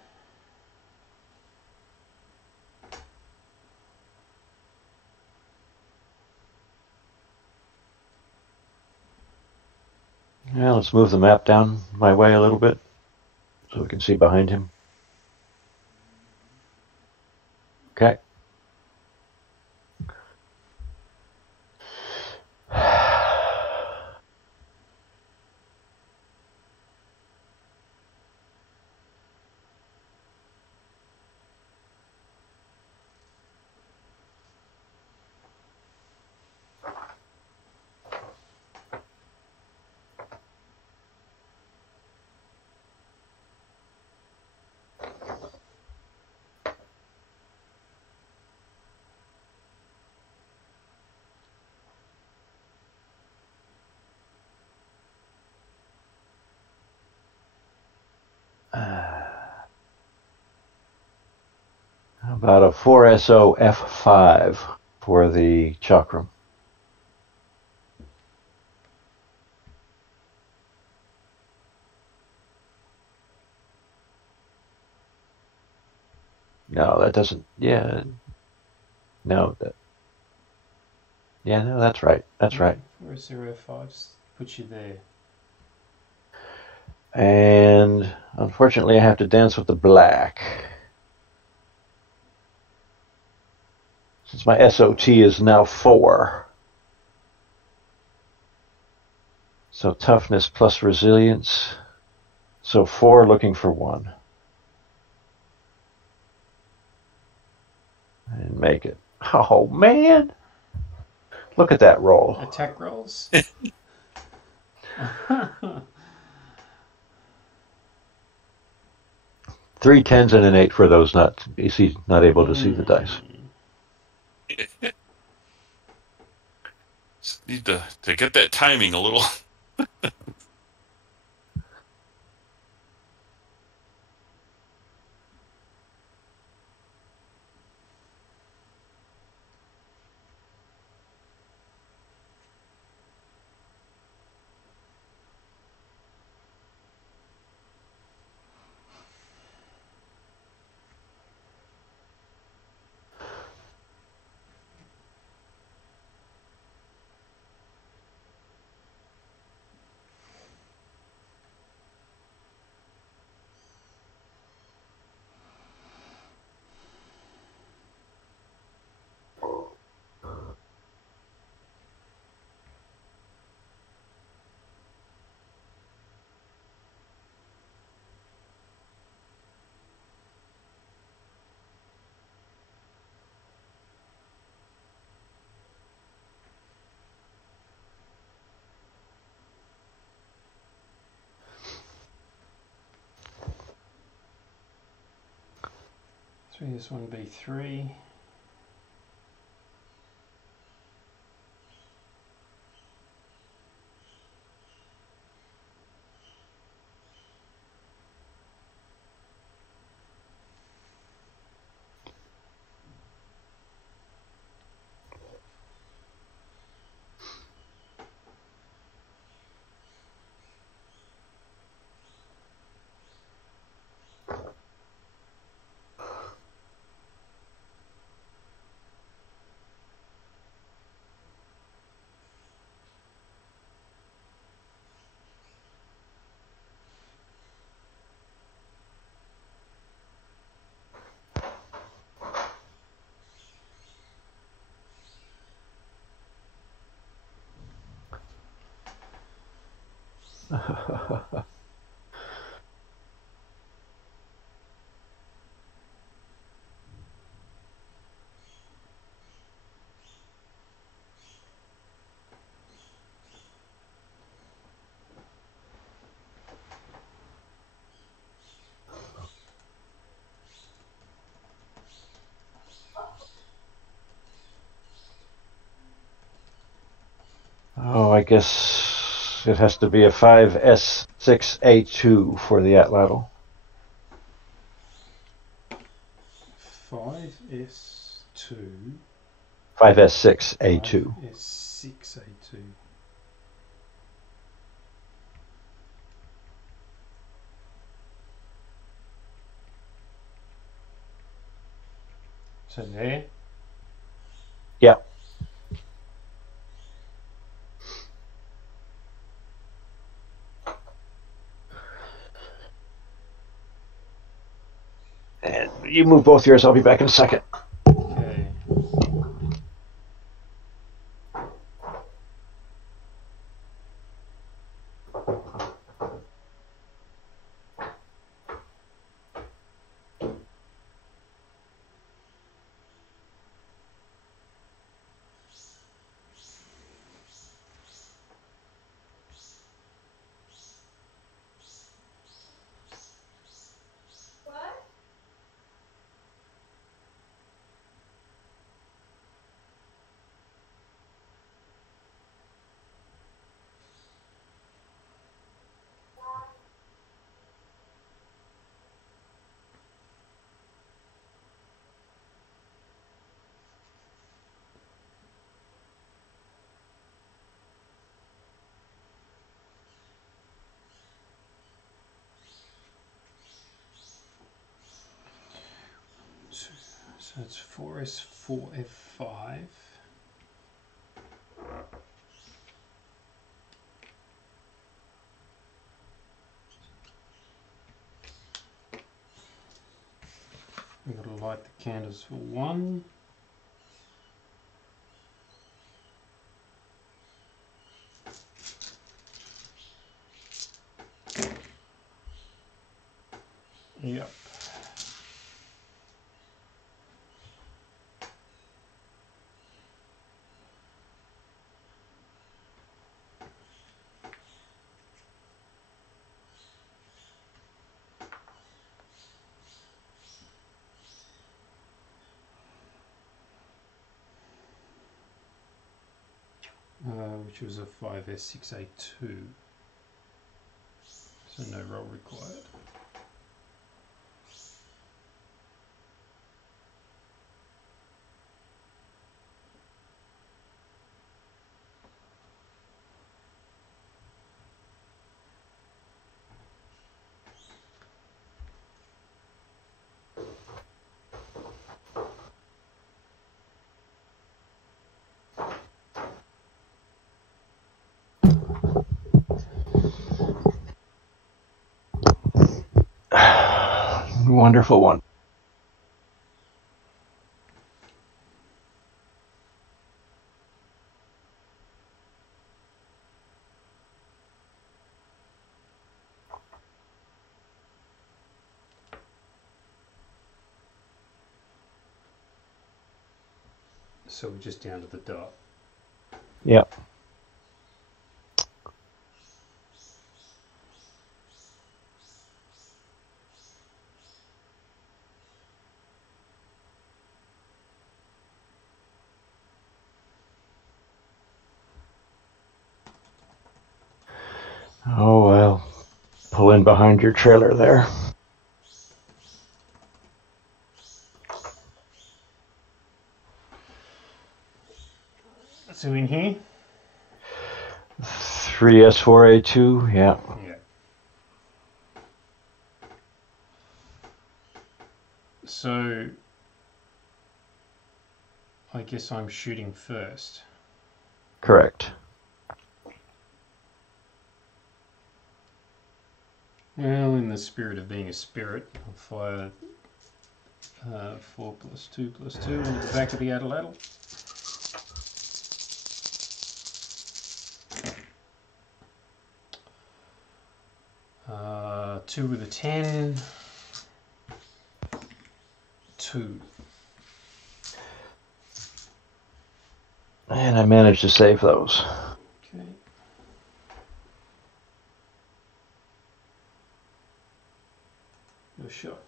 Yeah, let's move the map down my way a little bit so we can see behind him. Okay. How about a 4SO F5 for the chakram? No, that doesn't. Yeah. No. Yeah, no, that's right. That's right. 4S0 puts you there. And unfortunately, I have to dance with the black. Since my SOT is now 4. So toughness plus resilience. So 4 looking for 1. And make it. Oh, man. Look at that roll. Attack rolls. Three tens and an 8 for those not able to see the dice. Just need to get that timing a little. This one B3. Oh, I guess it has to be a 5S6A2 for the atlatl. 5S2. 5S6A2. 5S6A2. So there. Yeah. And you move both yours. I'll be back in a second. Okay. So it's 4S4F5. We've got to light the candles for 1. Yep. which was a 5S6A2. So no roll required. Wonderful one. So we're just down to the dot. Yep. Oh, well. Pull in behind your trailer there. So in here? 3S4A2, yeah. Yeah. So I guess I'm shooting first. Correct. Well, in the spirit of being a spirit, I'll fire 4 + 2 + 2 into the back of the atlatl. Two with a 10. 2. And I managed to save those. Okay. Your shot.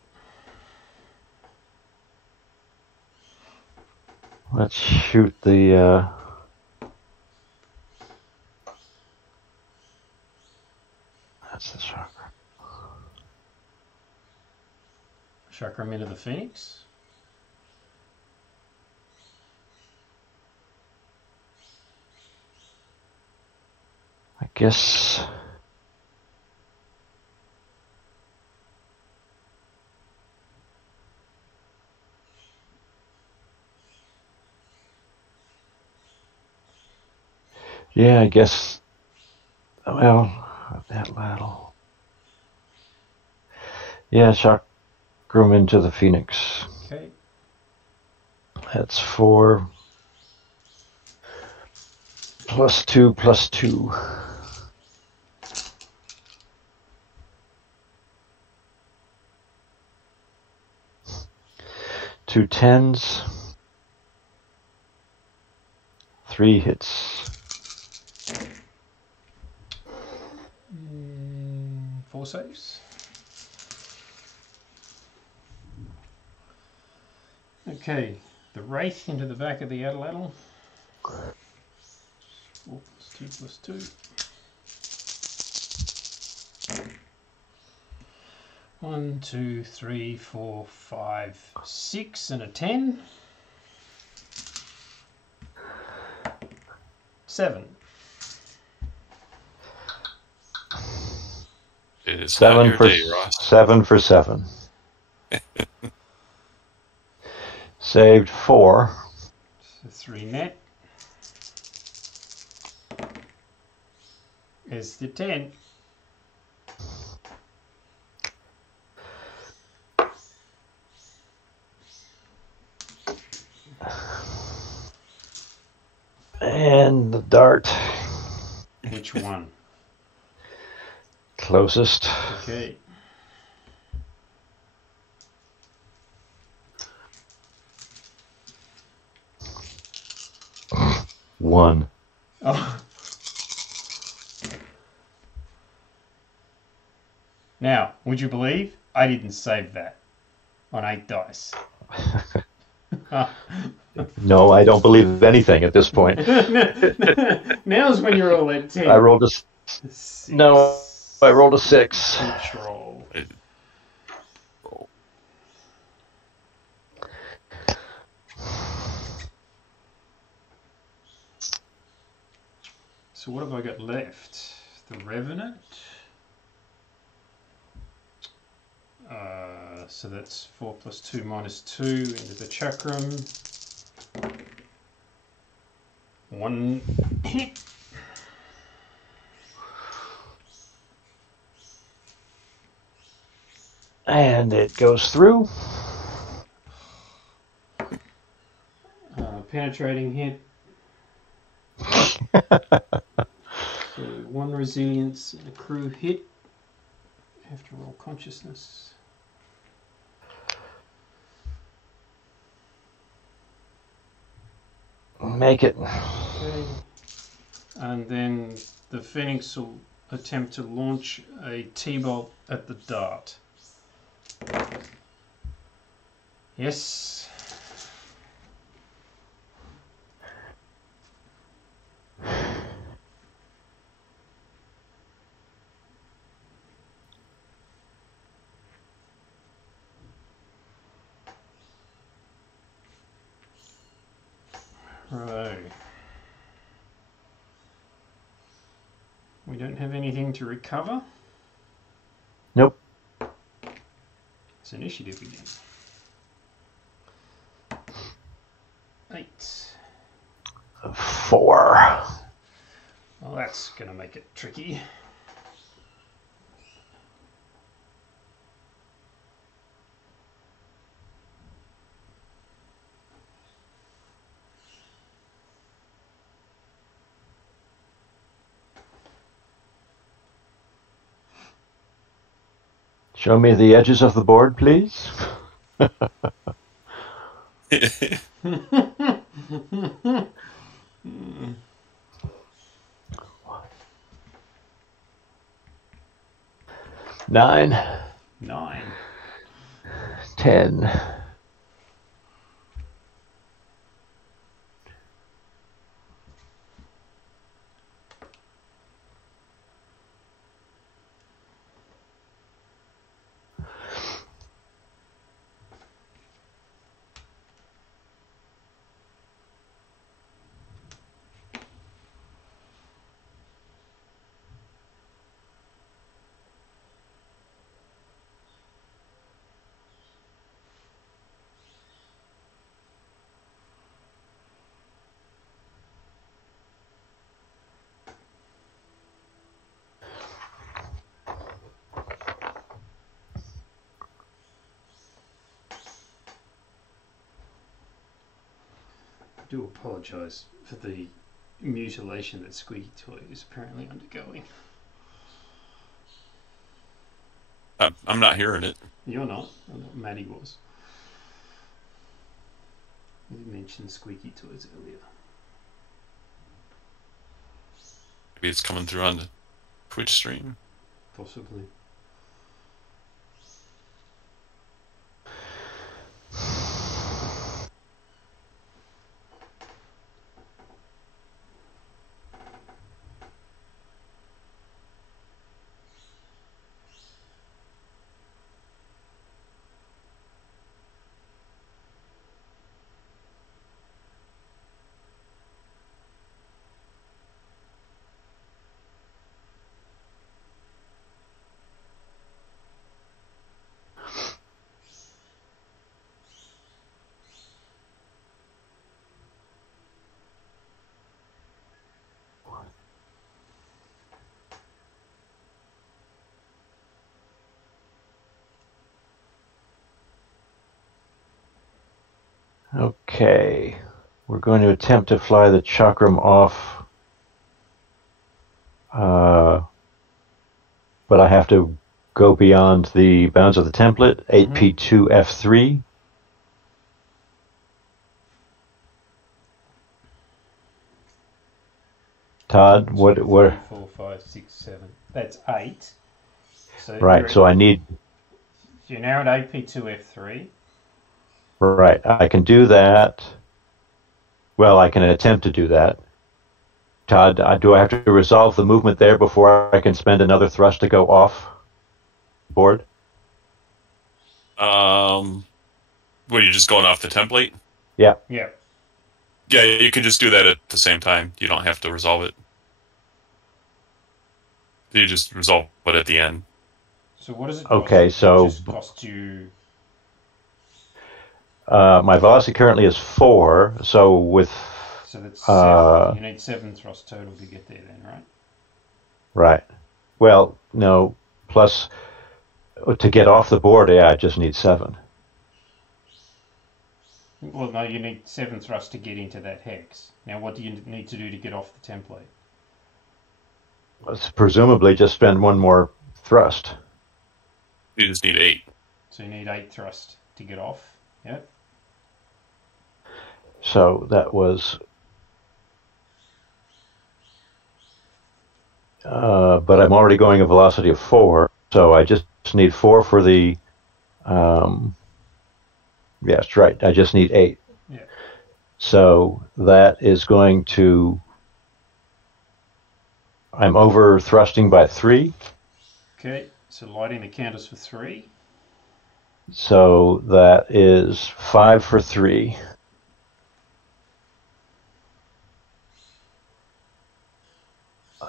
Let's shoot the... That's the chakra. Chakram into the Phoenix. I guess... Yeah, I guess... Well, that battle... Yeah, chakram into the Phoenix. Okay. That's 4 + 2 + 2. 2 10s. 3 hits. 4 saves. Okay, the Wraith into the back of the atlatl. 4 + 2 + 2. 1, 2, 3, 4, 5, 6, and a 10. 7. It is 7 not your for day, Ross. 7 for 7. Saved 4. So 3 net. Is the 10. And the dart. Which one? Closest. Okay. One. Oh. Now, would you believe I didn't save that on 8 dice? No, I don't believe anything at this point. Now's when you're all at 10. I rolled a... Six. No, I rolled a 6. Control. So what have I got left? The Revenant. So that's 4 plus 2 minus 2 into the chakram. 1 hit. And it goes through. Penetrating hit. So 1 resilience and a crew hit. Have to roll consciousness. Make it. Okay. And then the Phoenix will attempt to launch a T-bolt at the dart. Yes. Right. We don't have anything to recover. Nope. It's initiative again. 8. 4. Well, that's going to make it tricky. Show me the edges of the board, please. 9. 9. 10. I do apologise for the mutilation that Squeaky Toy is apparently undergoing. I'm not hearing it. You're not. I thought Maddie was. You mentioned Squeaky Toys earlier. Maybe it's coming through on the Twitch stream. Possibly. Okay. We're going to attempt to fly the chakram off. But I have to go beyond the bounds of the template. 8P2F3. Todd, what? 4, 5, 6, 7. That's 8. So Right, so I need... You're now at AP2F3. Right, I can do that. Well, I can attempt to do that. Todd, do I have to resolve the movement there before I can spend another thrust to go off board? What, are you just going off the template? Yeah. Yeah. Yeah, you can just do that at the same time. You don't have to resolve it. You just resolve it at the end. So what does it cost? Okay, so It just costs you... my velocity currently is 4, so with... So that's 7. You need 7 thrust total to get there then, right? Right. Well, no, plus to get off the board, I just need 7. Well, no, you need 7 thrust to get into that hex. Now, what do you need to do to get off the template? Let's presumably just spend one more thrust. You just need 8. So you need 8 thrust to get off. Yep. So that was... but I'm already going a velocity of 4, so I just need 4 for the... yes, right. I just need 8. Yeah. So that is going to... I'm over thrusting by 3. Okay, so lighting the counters for 3. So that is 5 for 3.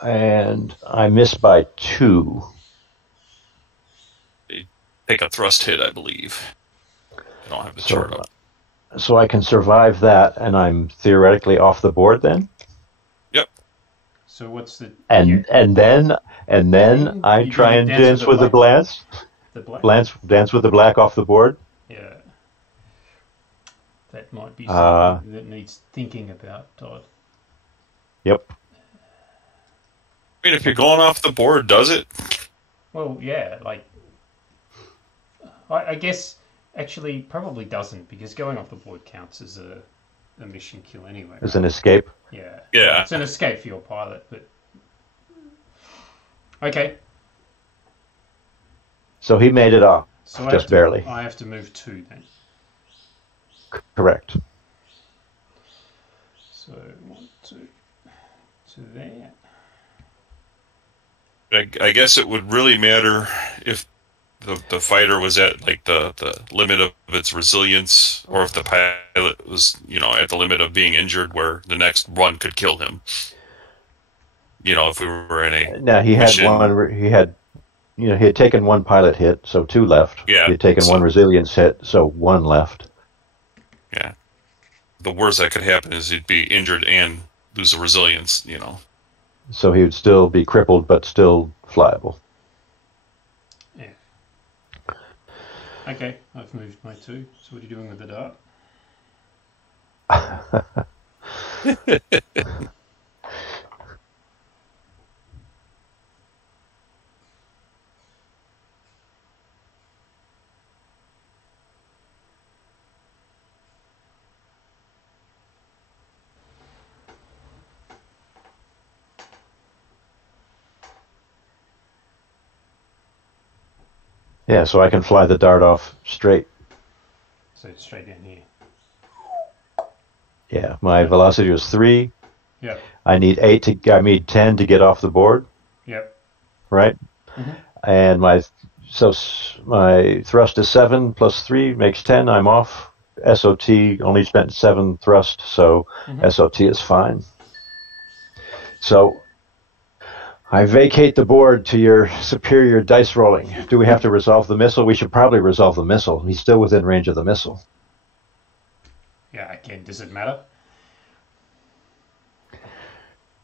And I missed by 2. You take a thrust hit, I believe. I don't have the chart up. So I can survive that, and I'm theoretically off the board then? Yep. So what's the... And then I You try and dance with the black. blast. The black? Dance with the black off the board. Yeah. That might be something that needs thinking about, Todd. Yep. I mean, if you're going off the board, does it? Well, yeah, like... I guess, actually, probably doesn't, because going off the board counts as a mission kill anyway. As an escape. Yeah. Yeah. It's an escape for your pilot, but... Okay. So he made it off, So just barely. I have to move 2 then. Correct. So 1, 2 to there. I guess it would really matter if the fighter was at like the limit of its resilience, or if the pilot was, at the limit of being injured, where the next run could kill him. If we were in a Now he mission. had one. He had taken 1 pilot hit, so 2 left. Yeah, He had taken so- 1 resilience hit, so 1 left. Yeah. The worst that could happen is he'd be injured and lose the resilience, So he would still be crippled, but still flyable. Yeah. Okay, I've moved my 2. So what are you doing with the dart? Yeah, so I can fly the dart off straight. So it's straight down here. Yeah, my velocity was 3. Yep. I need 10 to get off the board, Yep. right? Mhm. And my thrust is 7 plus 3 makes 10. I'm off. SOT only spent 7 thrust, so SOT is fine. So I vacate the board to your superior dice rolling. Do we have to resolve the missile? We should probably resolve the missile. He's still within range of the missile. Yeah, again, does it matter?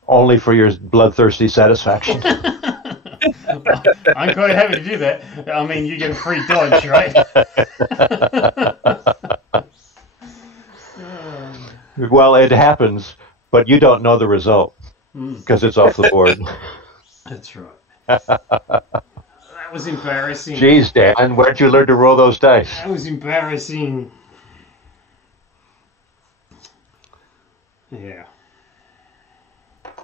Only for your bloodthirsty satisfaction. I'm quite happy to do that. I mean, you get a free dodge, right? Well, it happens, but you don't know the result because it's off the board. That's right. That was embarrassing. Jeez, Dan, where'd you learn to roll those dice? That was embarrassing. Yeah.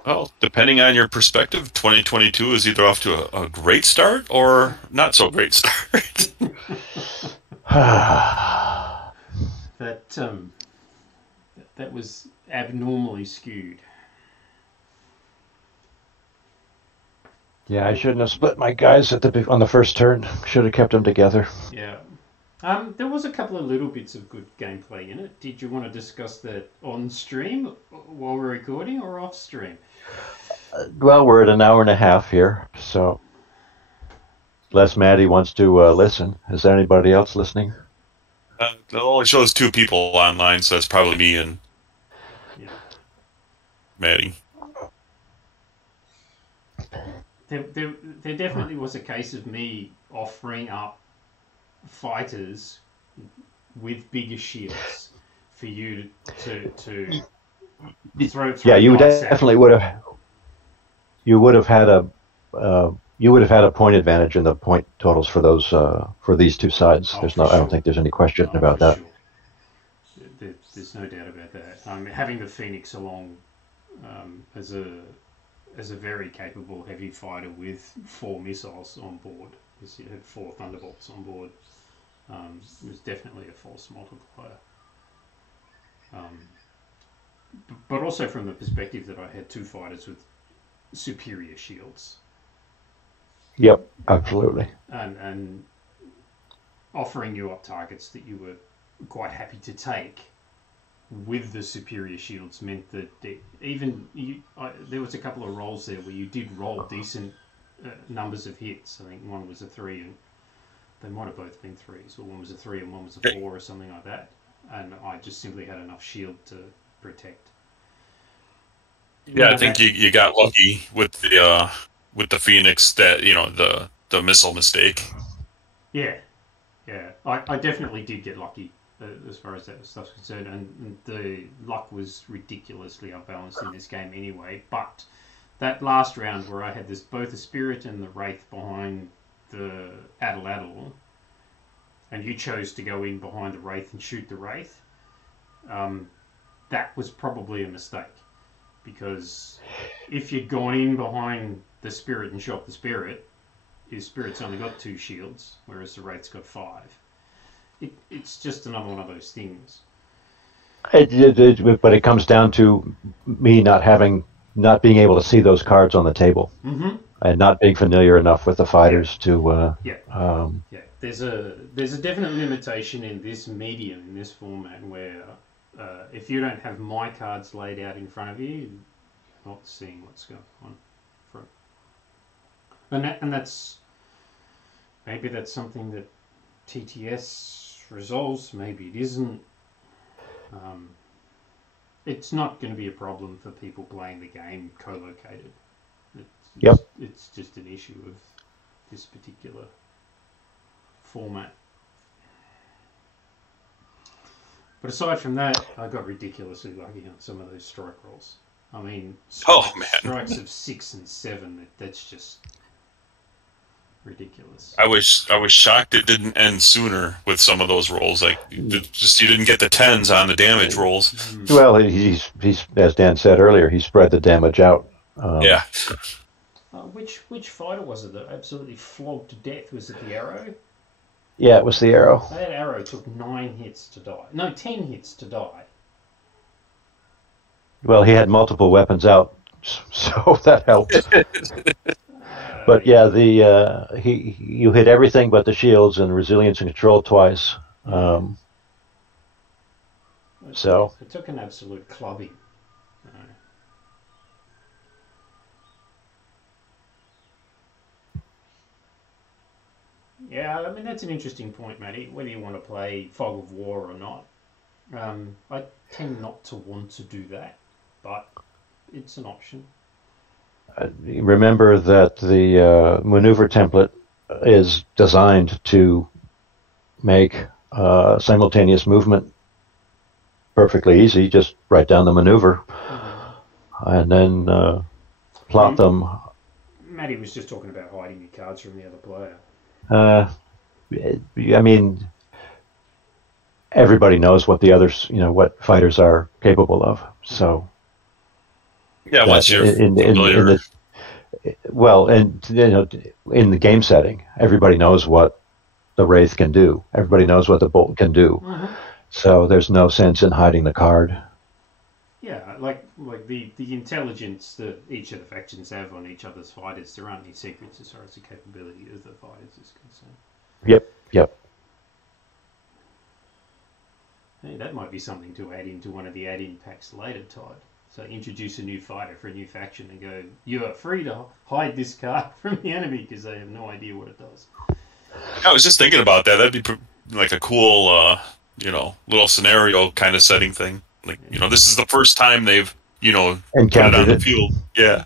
Well, depending on your perspective, 2022 is either off to a great start or not so great start. That was abnormally skewed. Yeah, I shouldn't have split my guys on the first turn. Should have kept them together. Yeah. There was a couple of little bits of good gameplay in it. Did you want to discuss that on stream while we're recording or off stream? Well, we're at an hour and a half here, so unless Maddie wants to listen. Is there anybody else listening? It only shows 2 people online, so that's probably me and Maddie. There definitely was a case of me offering up fighters with bigger shields for you to throw. Yeah, you dice definitely would have. You would have had a point advantage in the point totals for those for these two sides. I don't think there's any question about that. Sure. There's no doubt about that. Having the Phoenix along as a very capable heavy fighter with 4 missiles on board, because you had 4 Thunderbolts on board, it was definitely a force multiplier. But also from the perspective that I had 2 fighters with superior shields. Yep, absolutely. And offering you up targets that you were quite happy to take with the superior shields meant that there was a couple of rolls there where you did roll decent numbers of hits. I think one was a 3, and they might have both been 3s, or one was a 3 and one was a 4 or something like that. And I just simply had enough shield to protect. Yeah, I think you got lucky with the Phoenix, that the missile mistake. Yeah. I definitely did get lucky as far as that stuff's concerned, and the luck was ridiculously unbalanced in this game anyway. But that last round where I had both the Spirit and the Wraith behind the Addle, and you chose to go in behind the Wraith and shoot the Wraith, that was probably a mistake. Because if you'd gone in behind the Spirit and shot the Spirit, his Spirit's only got 2 shields, whereas the Wraith's got 5. It's just another one of those things. But it comes down to me not being able to see those cards on the table, and not being familiar enough with the fighters to. There's a definite limitation in this medium, in this format, where if you don't have my cards laid out in front of you, you're not seeing what's going on. And that's maybe that's something that TTS resolves. Maybe it isn't. It's not going to be a problem for people playing the game co-located. It's just an issue of this particular format. But aside from that, I got ridiculously lucky on some of those strike rolls. I mean, strikes of 6 and 7, that's just ridiculous. I was shocked it didn't end sooner with some of those rolls. Like, you didn't get the 10s on the damage rolls. Well, he's as Dan said earlier, he spread the damage out. Yeah. Which fighter was it that absolutely flogged to death? Was it the Arrow? Yeah, it was the Arrow. That Arrow took 9 hits to die. No, 10 hits to die. Well, he had multiple weapons out, so that helped. But yeah, you hit everything but the shields and resilience and control twice. So it took an absolute clubbing. Yeah, I mean that's an interesting point, Matty. Whether you want to play Fog of War or not, I tend not to want to do that, but it's an option. Remember that the maneuver template is designed to make simultaneous movement perfectly easy. Just write down the maneuver and then plot them. Matty was just talking about hiding your cards from the other player. I mean, everybody knows what the others, what fighters are capable of. So. Yeah, once you're familiar. In the game setting, everybody knows what the Wraith can do. Everybody knows what the Bolt can do. So there's no sense in hiding the card. Yeah, like the intelligence that each of the factions have on each other's fighters, there aren't any secrets as far as the capability of the fighters is concerned. Yep. Hey, that might be something to add into one of the add-in packs later, Todd. So introduce a new fighter for a new faction and go, you are free to hide this card from the enemy because they have no idea what it does. I was just thinking about that. That'd be like a cool, little scenario kind of setting thing. Like, this is the first time they've, put it on the field. Yeah.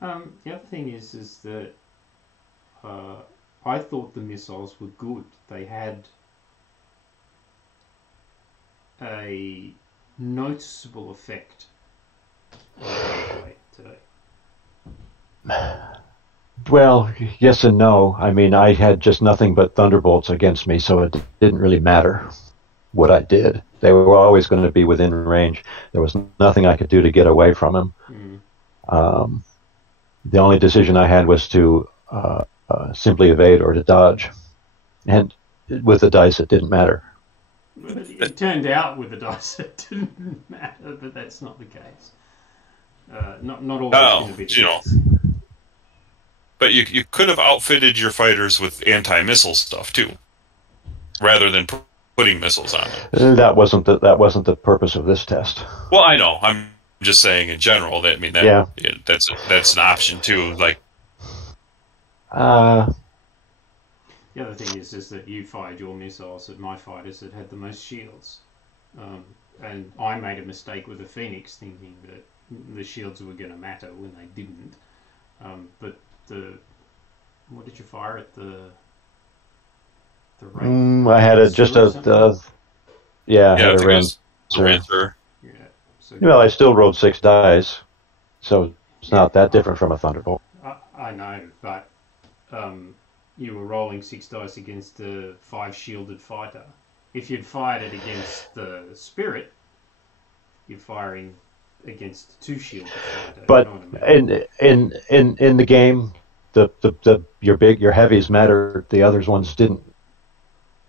The other thing is that I thought the missiles were good. They had a noticeable effect on gameplay today. Well, yes and no. I mean, I had just nothing but thunderbolts against me, so it didn't really matter what I did. They were always going to be within range. There was nothing I could do to get away from him. The only decision I had was to simply evade or to dodge. And with the dice, it didn't matter. It turned out with the dice it didn't matter, but that's not the case. Not always going to be the case. But you could have outfitted your fighters with anti-missile stuff too, rather than putting missiles on them. That wasn't the purpose of this test. Well, I know. I'm just saying in general that that's an option too. Like, the other thing is that you fired your missiles at my fighters that had the most shields, and I made a mistake with the Phoenix, thinking that the shields were going to matter when they didn't. But what did you fire at the range? I had I had a Rancer. Yeah. So, well, I still rolled 6 dice, so it's not that different from a Thunderbolt. I know, but you were rolling 6 dice against a 5 shielded fighter. If you'd fired it against the Spirit, you're firing against 2 shielded fighter. But in the game, your heavies mattered. The other ones didn't.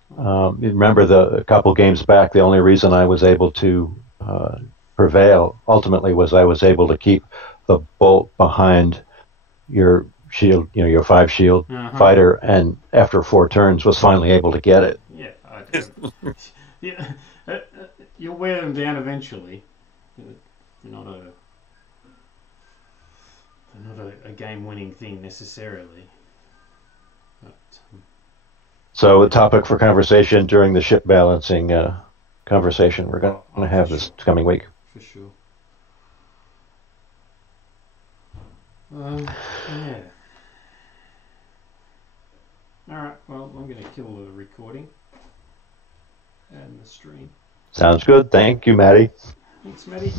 Remember a couple games back, the only reason I was able to prevail ultimately was I was able to keep the bolt behind your shield, your 5 shield fighter, and after 4 turns was finally able to get it. Yeah, I do. Yeah, you'll wear them down eventually. They're not a game-winning thing necessarily. But, so a topic for conversation during the ship balancing conversation we're going to have this coming week. For sure. Yeah. Alright, well, I'm going to kill the recording and the stream. Sounds good. Thank you, Maddie. Thanks, Maddie.